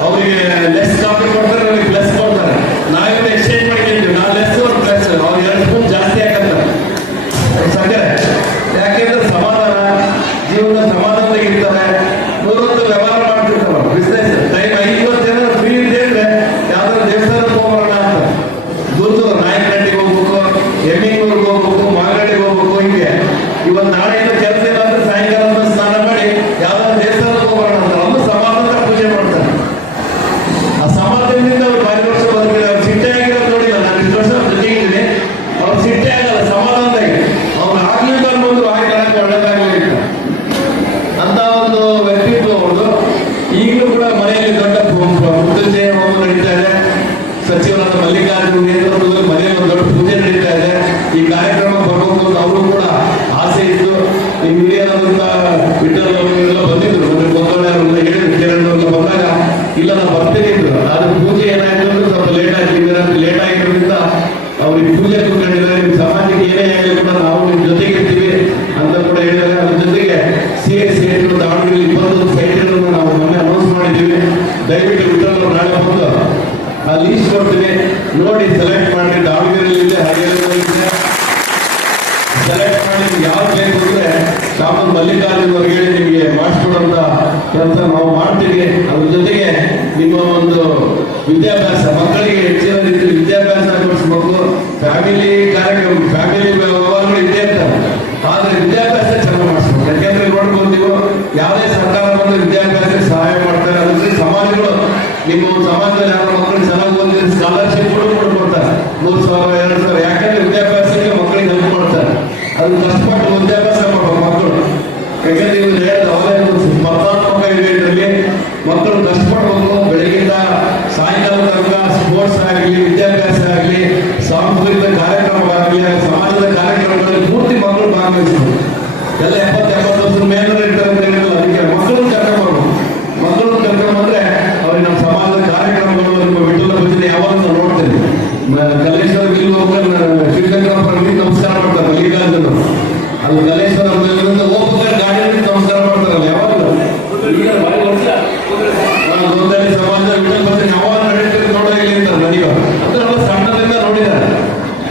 ಅವರಿಗೆ ಲೆಸ್ ಕಾಫಿ ಕೊಡ್ತಾರೆ, ನನಗೆ ಪ್ಲಸ್ ಕೊಡ್ತಾರೆ. ನಾವಿನ್ನು ಎಕ್ಸ್ಚೇಂಜ್ ಮಾಡ್ಕೊಂತೀವಿ, ನಾನು ಲೆಸ್ ಅವ್ರು ಪ್ಲಸ್, ಅವ್ರು 2 ಸ್ಪೂನ್ ಜಾಸ್ತಿ ಹಾಕಂತಾರೆ ಸಕ್ಕರೆ. ಯಾಕೆಂದ್ರೆ ಸಮಾಧಾನ, ಜೀವನ ಸಮಾಧಾನದಾಗಿರ್ತಾರೆ. 100 ವ್ಯವಹಾರ ಮಾಡ್ತಿರ್ತಾರೆ, ಬಿಸ್ನೆಸ್ ಟೈಮ್ 50 ಜನ ಫ್ರೀ ಇದ್ರೆ ಯಾವ್ದಾದ್ರು ದೇವಸ್ಥಾನಕ್ಕೆ ಹೋಗೋಣ ಅಂತ ದುಡ್ಡು ನಾಯಕನಹಟ್ಟಿಗೆ ಹೋಗ್ಬೇಕು, ಎಮ್ಮಿಂಗೂರ್ಗೆ ಹೋಗ್ಬೇಕು, ಮಾಗಡಿಗೆ ಹೋಗ್ಬೇಕು. ಹಿಂಗೆ ಇವತ್ತು ನಾಳೆಯಿಂದ ಕೆಲಸ ಇಲ್ಲ ಅಂದ್ರೆ ಸಾಯಂಕಾಲ ಸ್ನಾನ ಮಾಡಿ ಯಾವ್ದಾದ್ರು ದೇವಸ್ಥಾನಕ್ಕೆ ಹೋಗೋಣ ಅಂತ ಒಂದು ಸಮಾಧಾನ ಪೂಜೆ ಮಾಡ್ತಾರೆ. ಆ ಸಮಾಧಾನದಿಂದ ಅವ್ರು 5 ವರ್ಷ ಬದುಕಿಲ್ಲ. ಅವ್ರು ಸಿಟ್ಟೆ ಆಗಿರೋದು ನೋಡಿಲ್ಲ, ನಾನು ಇಷ್ಟು ವರ್ಷ ಜೊತೆಗಿದ್ದೀನಿ. ಅವ್ರು ಸಿಟ್ಟೆ ಆಗಲ್ಲ, ಸಮಾಧಾನದಾಗಿ ಅವ್ರು ಆಗ್ಲಿಲ್ಲ ಅನ್ನೋದು ಆಗಿ ಒಳ್ಳೇದಾಗಲಿಲ್ಲ ಅಂತ ಒಂದು ವ್ಯಕ್ತಿತ್ವ ಅವ್ರದ್ದು. ಈಗಲೂ ಕೂಡ ಮನೆಯಲ್ಲಿ ದೊಡ್ಡ ಪೂಜೆ ಹೋಮ ನಡೀತಾ ಇದೆ. ಸಚಿವರಾದ ಮಲ್ಲಿಕಾರ್ಜುನ ನೇತೃತ್ವದಲ್ಲಿ ಮನೆಯಲ್ಲಿ ಒಂದು ದೊಡ್ಡ ಪೂಜೆ ನಡೀತಾ ಇದೆ. ಈ ಕಾರ್ಯಕ್ರಮ ಬರಬೇಕು ಅಂತ ಅವರು ಕೂಡ ಆಸೆ ಇತ್ತು. ಈ ಹಿರಿಯರಾದಂತ ವಿಠಲ್ ಅವರೆಲ್ಲ ಬಂದಿದ್ರು, ಮೊದಲನೇ ಹೇಳಿದ್ರು, ಕಿರಣ್ ಅವ್ರೆಲ್ಲ ಬಂದಾಗ ಇಲ್ಲ ನಾನು ಬರ್ತೀನಿ ಇದ್ರು. ಆದ್ರೆ ಪೂಜೆ ಏನಾಯ್ತು ಅಂದ್ರೆ ಸ್ವಲ್ಪ ಲೇಟ್ ಆಗಿರೋದ್ರಿಂದ ಅವ್ರಿಗೆ ಪೂಜೆ ಕೂತ್ಕೊಂಡಿದ್ದಾರೆ. ನಿಮ್ ಸಮಾಜಕ್ಕೆ ಏನೇ ಆಗಲಿ ಕೂಡ ನಾವು ನಿಮ್ ಜೊತೆಗೆ ಇರ್ತೀವಿ ಅಂತ ಕೂಡ ಹೇಳಿದ್ದಾರೆ. ಅದ್ರ ಜೊತೆಗೆ CSA ದಾವಣಗೆರೆ 21 ಸೈಟ್ಗಳನ್ನು ನಾವು ಮೊನ್ನೆ ಅನೌನ್ಸ್ ಮಾಡಿದ್ದೀವಿ. ದಯವಿಟ್ಟು ವಿಠಲ್ ಅವರು ನಾಳೆ ಬಂದು ಆ ಲೀಸ್ಟ್ ಕೊಡ್ತೀನಿ, ನೋಡಿ ಸೆಲೆಕ್ಟ್ ಮಾಡಿ. ದಾವಣಗೆರೆಯಲ್ಲಿ ಹಾಗೆ ಸೆಲೆಕ್ಟ್ ಮಾಡಿ ಯಾವ ಬೇಕು ಅಂದ್ರೆ ಶಾಮಲ್ ಮಲ್ಲಿಕಾರ್ಜುನ್ ಅವ್ರಿಗೆ ಹೇಳಿ ನಿಮಗೆ ಮಾಡಿಸ್ಕೊಡುವಂತ ಕೆಲಸ ನಾವು ಮಾಡ್ತೀವಿ. ಅದ್ರ ಜೊತೆಗೆ ನಿಮ್ಮ ಒಂದು ವಿದ್ಯಾಭ್ಯಾಸ, ಮಕ್ಕಳಿಗೆ ಹೆಚ್ಚಿನ ರೀತಿ ವಿದ್ಯಾಭ್ಯಾಸ ಕೊಡಿಸ್ಬೇಕು. ಫ್ಯಾಮಿಲಿ ಕಾರ್ಯಕ್ರಮ, ಫ್ಯಾಮಿಲಿ ವ್ಯವಹಾರಗಳು ಇದ್ದೇ ಇರ್ತಾರೆ, ಆದ್ರೆ ವಿದ್ಯಾಭ್ಯಾಸ ಚೆನ್ನಾಗಿ ಮಾಡಿಸ್ಬೇಕು. ಯಾಕೆಂದ್ರೆ ನೋಡ್ಬೋದು ನೀವು ಯಾವುದೇ ಸರ್ಕಾರ ಬಂದು ವಿದ್ಯಾಭ್ಯಾಸ ಸಹಾಯ ಮಾಡ್ತಾರೆ. ಅದಕ್ಕೆ ಸಮಾಜಗಳು ನಿಮ್ಮ ಸಮಾಜದಲ್ಲಿ ಯಾರು ಮಕ್ಕಳು ಚೆನ್ನಾಗಿ ಓದಿದ್ರೆ ಸ್ಕಾಲರ್ಶಿಪ್ ಕೂಡ ಕೊಡ್ತಾರೆ, 3,000 2,000. ಯಾಕಂದ್ರೆ ವಿದ್ಯಾಭ್ಯಾಸಕ್ಕೆ ಮಕ್ಕಳಿಗೆ ಹೆಲ್ಪ್ ಮಾಡ್ತಾರೆ. ಅದು ಕಷ್ಟಪಟ್ಟು ವಿದ್ಯಾಭ್ಯಾಸ ಮಾಡಬೇಕು ಮಕ್ಕಳು. ಯಾಕಂದ್ರೆ ನೀವು ಹೇಳಿದ ಅವರೇ ಸ್ಪರ್ಧಾತ್ಮಕ ಇದರಲ್ಲಿ ಮಕ್ಕಳು ಕಷ್ಟಪಡಬೇಕು. ಬೆಳಗಿಂದ ಸಾಯಂಕಾಲ ತನಕ ಸ್ಪೋರ್ಟ್ಸ್ ಆಗಲಿ, ವಿದ್ಯಾಭ್ಯಾಸ ಆಗಲಿ, ಸಾಂಸ್ಕೃತಿಕ ಕಾರ್ಯಕ್ರಮವಾಗಲಿ, ಸಮಾಜದ ಕಾರ್ಯಕ್ರಮಗಳಲ್ಲಿ ಪೂರ್ತಿ ಮಕ್ಕಳು ಭಾಗವಹಿಸಬೇಕು. ಎಲ್ಲ 70-80 ವರ್ಷದ ಮೇಲೆ ಇರ್ತಾರೆ ಅಂತ ಹೇಳಿಲ್ಲ. ಅದಕ್ಕೆ ಮಕ್ಕಳನ್ನು ಕರ್ಕೊಂಡ್ಬರ್ಬೇಕು. ಮಕ್ಕಳನ್ನು ಕರ್ಕೊಂಡ್ಬಂದ್ರೆ ಅವ್ರಿಗೆ ನಮ್ಮ ಸಮಾಜದ ಕಾರ್ಯಕ್ರಮಗಳು, ವಿಠಲ ಭಜನೆ ಯಾವಾಗ ನೋಡ್ತೇನೆ. ಕಲ್ಲೇಶ್ವರ ಬಿಲ್ ಹೋಗ್ತಾರೆ, ಶಿವಶಂಕರಪ್ಪರ ನಮಸ್ಕಾರ ಮಾಡ್ತಾರೆ ಮಲ್ಲಿಕಾರ್ಜುನ. ಅದು ಕಲ್ಲೇಶ್ವರ ಹೋಗ್ತಾರೆ, ಗಾಡಿ ನಮಸ್ಕಾರ ಮಾಡ್ತಾರಲ್ಲ ಯಾವಾಗಲೂ. ಗೋಂದಲಿ ಸಮಾಜ ವಿಠಲ ಭಜನೆ ಯಾವಾಗ ನಡೀತಾರೆ ನೋಡೋದಿಲ್ಲ ಅಂತಾರೆ ನನಗೆ. ಅದನ್ನೆಲ್ಲ ಸಣ್ಣದಿಂದ ನೋಡಿದ್ದಾರೆ.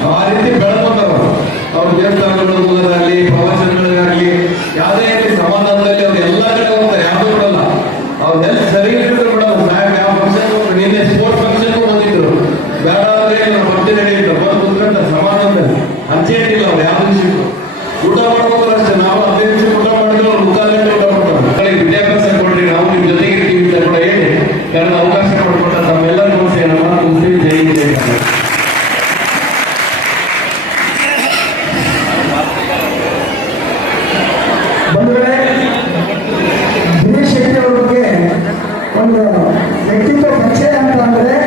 ಆ ರೀತಿ ಬೆಳ್ಕೊಂಡಾರ ಅವ್ರ ದೇವಸ್ಥಾನಗಳು ಹೋಗೋದಾಗ್ಲಿ, ಪ್ರವಚನಗಳಿಗಾಗ್ಲಿ, ಯಾವುದೇ ರೀತಿ ಸಮಾಧಾನದಲ್ಲಿ ಅವ್ರು ಎಲ್ಲ ಕಡೆ ಹೋಗ್ತಾರೆ, ಯಾವ್ದು ಬಿಡಲ್ಲ. ಅವ್ರ ಹೆಲ್ತ್ ಸರಿ ಇದ್ರೆ ಬಿಡಲ್ಲ. ಯಾವ ಫಂಕ್ಷನ್, ನಿನ್ನೆ ಸ್ಪೋರ್ಟ್ಸ್ ಫಂಕ್ಷನ್ಗೂ ಬಂದಿದ್ರು, ಬೇಡ ಅಂದ್ರೆ ನಾವು ಭಕ್ತಿ ನಡೆಯುತ್ತೆ ಬಂದು ಕುತ್ಕೊಂಡ ಸಮಾಧಾನದಲ್ಲಿ ಅಂಚೆ ಇಟ್ಟಿಲ್ಲ. ಅವ್ರು ಯಾವ ವಿಷಯಕ್ಕೂ ಊಟ ಮಾಡ್ಬೋದು ಅಷ್ಟೇ. ನಾವು 15 ನಿಮಿಷ ಊಟ ಮಾಡಿದ್ರೆ ಅವ್ರು 3 ಗಂಟೆ ಊಟ ಮಾಡ್ತಾರೆ. ವಿದ್ಯಾಭ್ಯಾಸ ಕೊಡ್ರಿ, ನಾವು ನಿಮ್ ಜೊತೆಗೆ ಇರ್ತೀವಿ ಅಂತ ಕೂಡ ಹೇಳಿ ಕರೆದ ಅವಕಾಶ ಮಾಡಿಕೊಟ್ಟ ತಮ್ಮೆಲ್ಲರಿಗೂ ನಮ್ಮ ಮುಸ್ಲಿಂ ಜೈ ಜೈ. ಬಂಧುಗಳೇ, ದಿನೇಶ್ ಶೆಟ್ಟಿ ಅವರ ಬಗ್ಗೆ ಒಂದು ವ್ಯಕ್ತಿತ್ವ ಪರಿಚಯ ಅಂತ ಅಂದ್ರೆ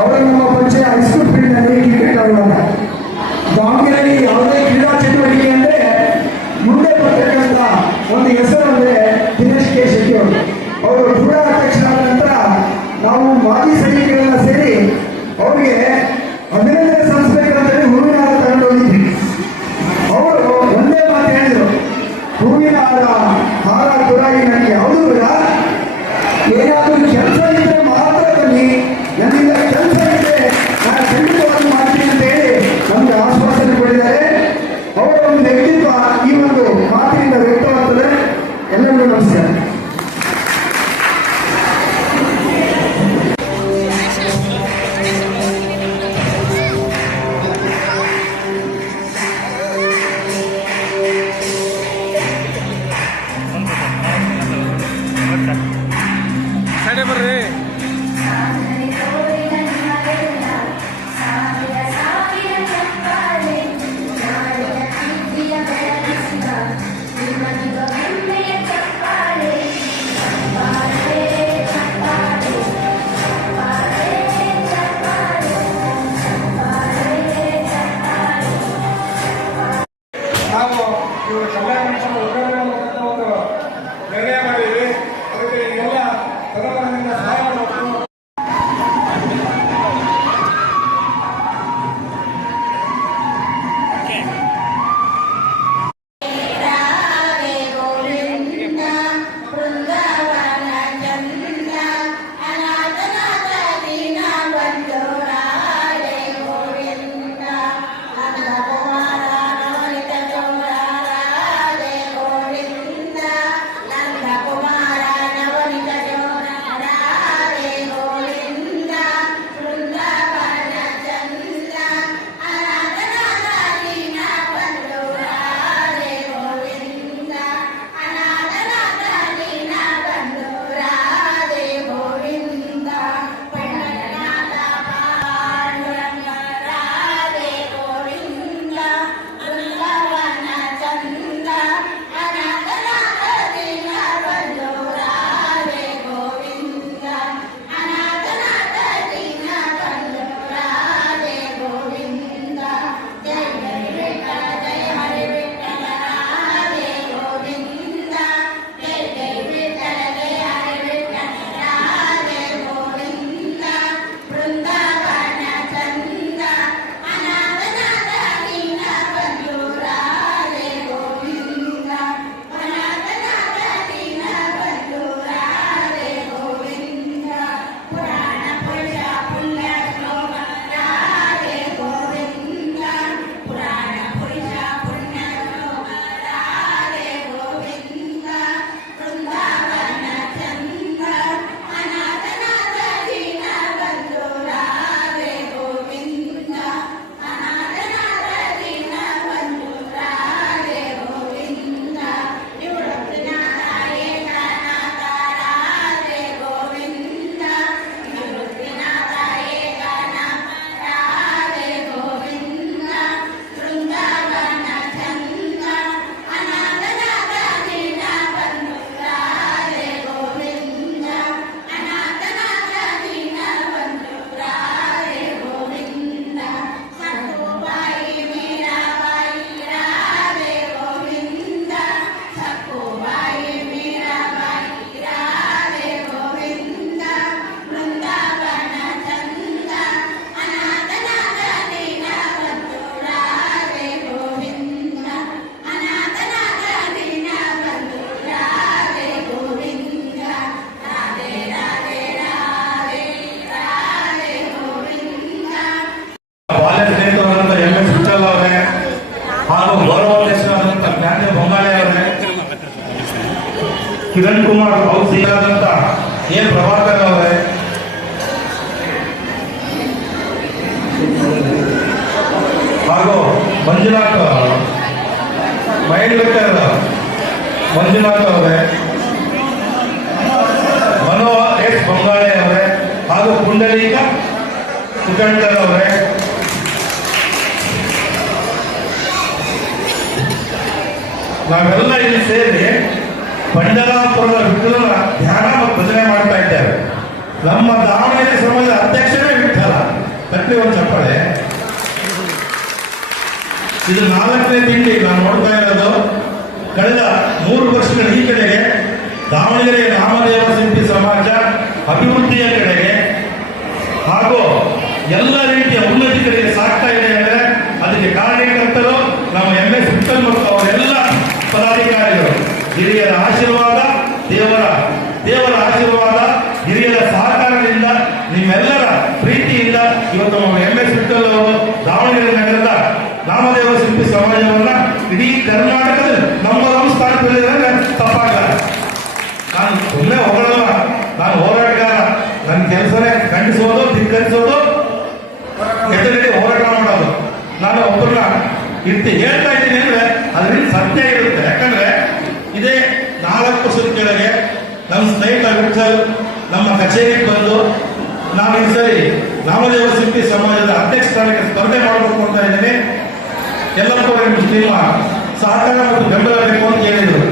ಅವರ ನಮ್ಮ ಪರಿಚಯ ಹೈಸ್ಕೂಲ್ ಫೀಲ್ಡ್ನಲ್ಲಿ ಕ್ರಿಕೆಟ್ ಆಡುವಾಗ ದಾವಣಗೆರೆಯಲ್ಲಿ ಯಾವುದೇ ಕ್ರೀಡಾ ಚಟುವಟಿಕೆ ಕಿರಣ್ ಕುಮಾರ್ ಹೌಸ್ ಇರಾದಂತ ಎ ಪ್ರಭಾಕರ್ ಅವರೇ, ಹಾಗೂ ಮಂಜುನಾಥ್ ಮೈಂಡ್ ಮಂಜುನಾಥ್ ಅವರೇ, ಮನೋ ಎಸ್ ಬಂಗಾಳೆ ಅವರೇ, ಹಾಗೂ ಪುಂಡಲೀಕ ಕುಟಂಕರ್ ಅವರೇ, ನಾವೆಲ್ಲ ಇಲ್ಲಿ ಸೇರಿ ಪಂಡರಾಪುರದ ವಿಠಲನ ಧ್ಯಾನ ಮತ್ತು ಭಜನೆ ಮಾಡ್ತಾ ಇದ್ದೇವೆ. ನಮ್ಮ ದಾವಣಗೆರೆ ಸಮಾಜದ ಅಧ್ಯಕ್ಷರೇ ವಿಠಲ. ತಪ್ಪಿ ಒಂದು ಚಪ್ಪಳೆ. ಇದು 4ನೇ ತಿಂಡಿ ನಾನು ನೋಡ್ತಾ ಇರೋದು. ಕಳೆದ 3 ವರ್ಷಗಳ ಈ ಕಡೆಗೆ ದಾವಣಗೆರೆ ನಾಮದೇವ ಶಿಲ್ಪಿ ಸಮಾಜ ಅಭಿವೃದ್ಧಿಯ ಕಡೆಗೆ ಹಾಗೂ ಎಲ್ಲ ರೀತಿಯ ಉನ್ನತಿ ಕಡೆಗೆ ಸಾಗ್ತಾ ಇದೆ ಅಂದ್ರೆ ಅದಕ್ಕೆ ಕಾರ್ಯಕರ್ತರು ನಮ್ಮ MS ವಿಠಲ್ ಮತ್ತು ಅವರೆಲ್ಲ ಪದಾಧಿಕಾರಿಗಳು, ಹಿರಿಯರ ಆಶೀರ್ವಾದ, ದೇವರ ಆಶೀರ್ವಾದ, ಹಿರಿಯರ ಸಹಕಾರದಿಂದ, ನಿಮ್ಮೆಲ್ಲರ ಪ್ರೀತಿಯಿಂದ ಇವತ್ತು ನಮ್ಮ MS ವಿಠಲ್ ಅವರು ದಾವಣಗೆರೆ ನಗರದ ನಾಮದೇವ ಶಿಲ್ಪಿ ಸಮಾಜವನ್ನ ಇಡೀ ಕರ್ನಾಟಕದಲ್ಲಿ ನಂಬರ್ 1 ಸ್ಥಾನದಲ್ಲಿದ್ದಾರೆ. ತಪ್ಪಾಗಲ್ಲ. ನಾನು ಸುಮ್ಮನೆ ಹೊಗಳಲ್ಲ, ನಾನು ಹೋರಾಟಗಾರ. ನನ್ನ ಕೆಲಸನೇ ಖಂಡಿಸೋದು, ಧಿಕ್ಕರಿಸೋದು, ಎದುರಿಗೆ ಹೋರಾಟ ಮಾಡೋದು. ನಾನು ಒಬ್ಬರನ್ನ ಹೇಳ್ತಾ ಇದ್ದೀನಿ ಅಂದ್ರೆ ಅದರಿಂದ ಸತ್ಯ ಇರುತ್ತೆ. ಯಾಕಂದ್ರೆ ಇದೇ 4 ವರ್ಷದ ಕೆಳಗೆ ನಮ್ಮ ಸ್ನೇಹಿತ ವಿಠಲ್ ನಮ್ಮ ಕಚೇರಿಗೆ ಬಂದು ನಾವು ಈ ಸರಿ ನಾಮದೇವ ಶಿಲ್ಪಿ ಸಮಾಜದ ಅಧ್ಯಕ್ಷ ಸ್ಥಾನಕ್ಕೆ ಸ್ಪರ್ಧೆ ಮಾಡಬೇಕು ಅಂತ ಇದ್ದೀನಿ, ಎಲ್ಲರಿಗೂ ನಿಮ್ಮ ಸಹಕಾರ ಮತ್ತು ಬೆಂಬಲ ಬೇಕು ಅಂತ ಹೇಳಿದ್ರು.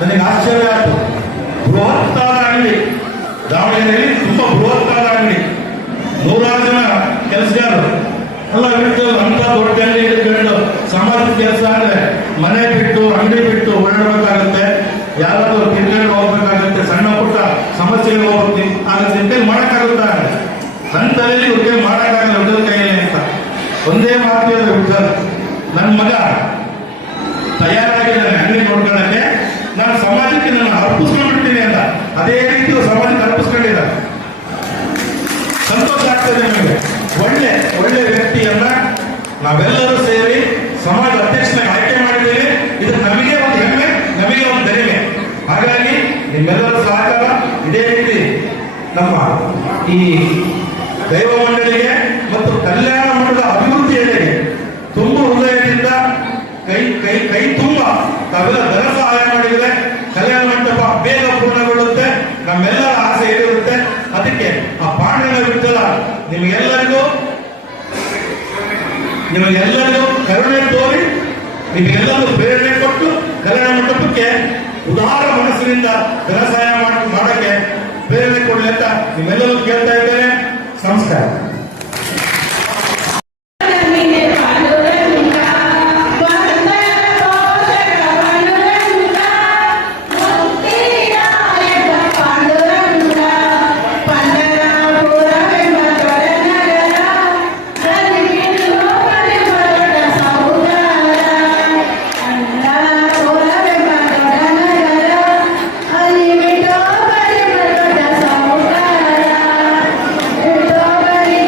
ನನಗೆ ಆಶ್ಚರ್ಯ ಆಯ್ತು. ಬೃಹತ್ತಾದ ಅಂಗಡಿ, ದಾವಣಗೆರೆಯಲ್ಲಿ ತುಂಬಾ ಬೃಹತ್ತಾದ ಅಂಗಡಿ, 100 ಜನ ಕೆಲಸಗಾರರು. ಅಲ್ಲ ಬಿಟ್ಟು ಅಂತ ದೊಡ್ಡ ಅಂಗಡಿ ಇಟ್ಕೊಂಡು ಸಮಾಜದ ಕೆಲಸ ಅಂದ್ರೆ ಮನೆ ಬಿಟ್ಟು ಅಂಗಡಿ ಬಿಟ್ಟು ಓಡಾಡಬೇಕಾಗುತ್ತೆ, ಯಾರಾದ್ರೂ ತಿರ್ಗಾಡಿ ಹೋಗ್ಬೇಕಾಗುತ್ತೆ, ಸಣ್ಣ ಪುಟ್ಟ ಸಮಸ್ಯೆಗಳು ಆಗುತ್ತೆ, ಮಾಡಕ್ಕಾಗುತ್ತಾ? ನನ್ನ ತಲೆಯಲ್ಲಿ ಉದ್ಯೋಗ ಮಾಡಕ್ಕಾಗಲ್ಲ ಉದ್ಯೋಗ ಕೈಯಲ್ಲಿ ಅಂತ ಒಂದೇ ಮಾತು ವಿಠಲ್. ನನ್ನ ಮಗ ತಯಾರಾಗಿದ್ದಾನೆ ಅಂಗಡಿ ನೋಡ್ಕೊಳ್ಳಕ್ಕೆ, ನಾನು ಸಮಾಜಕ್ಕೆ ನಾನು ಅರ್ಪಿಸ್ಕೊಂಡ್ಬಿಡ್ತೀನಿ ಅಂತ. ಅದೇ ರೀತಿ ಸಮಾಜಕ್ಕೆ ಅರ್ಪಿಸ್ಕೊಂಡಿದ್ದಾರೆ. ಸಂತೋಷ ಆಗ್ತದೆ ನಮಗೆ. ಒಳ್ಳೆ ವ್ಯಕ್ತಿಯನ್ನ ನಾವೆಲ್ಲರೂ ಸೇರಿ ಸಮಾಜ ಅಧ್ಯಕ್ಷನಾಗಿ ಆಯ್ಕೆ ಮಾಡಿದ್ದೇವೆ. ಇದು ನಮಗೆ ಒಂದು ಹೆಮ್ಮೆ, ನಮಗೆ ಒಂದು ಧರಿಮೆ. ಹಾಗಾಗಿ ನಿಮ್ಮೆಲ್ಲರ ಸಹಕಾರ ಇದೇ ರೀತಿ ನಮ್ಮ ಈ ದೈವ ಮಂಡಳಿಗೆ ಮತ್ತು ಕಲ್ಯಾಣ ಮಂಡಲದ ಅಭಿವೃದ್ಧಿಯಲ್ಲಿ ತುಂಬ ಹೃದಯದಿಂದ ಕೈ ತುಂಬ ತಾವೆಲ್ಲ ಧನ ಸಹಾಯ ಮಾಡಿದರೆ ಕಲ್ಯಾಣ ಮಂಟಪ ಬೇಗ ಪೂರ್ಣಗೊಳ್ಳುತ್ತೆ. ನಮ್ಮೆಲ್ಲರ ಆಸೆ ಇರುತ್ತೆ. ಅದಕ್ಕೆ ಆ ಪಾಂಡನ ವಿಠಲ ನಿಮಗೆಲ್ಲರಿಗೂ ಕರುಣೆ ತೋರಿ ನಿಮಗೆಲ್ಲರೂ ಪ್ರೇರಣೆ ಕೊಟ್ಟು ಕಲ್ಯಾಣ ಮಂಟಪಕ್ಕೆ ಉದಾರ ಮನಸ್ಸಿನಿಂದ ಧನ ಸಹಾಯ ಮಾಡಕ್ಕೆ ಪ್ರೇರಣೆ ಕೊಡಲಿ ಅಂತ ನಿಮ್ಮೆಲ್ಲರೂ ಕೇಳ್ತಾ ಇದ್ದೇನೆ. ನಮಸ್ಕಾರ. Bye.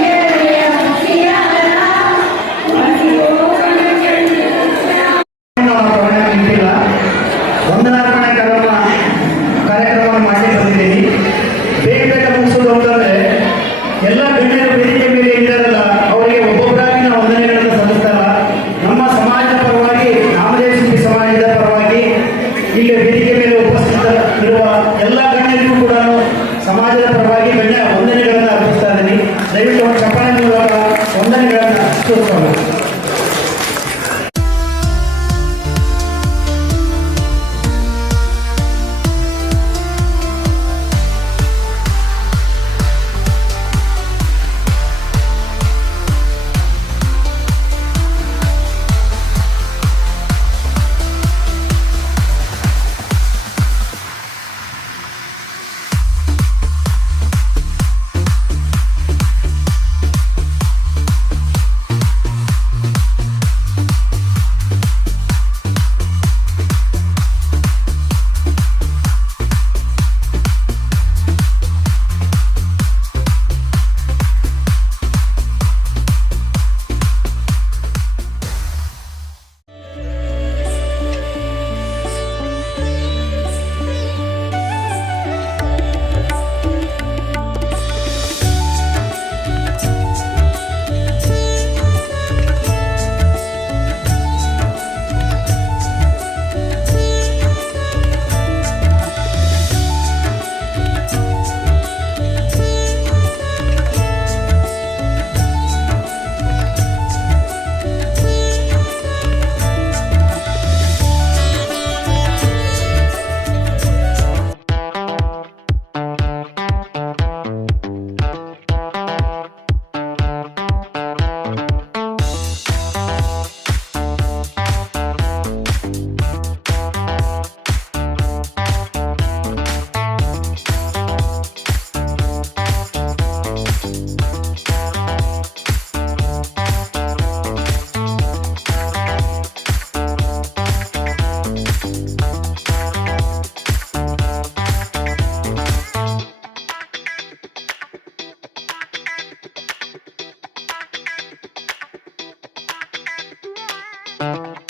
Thank you.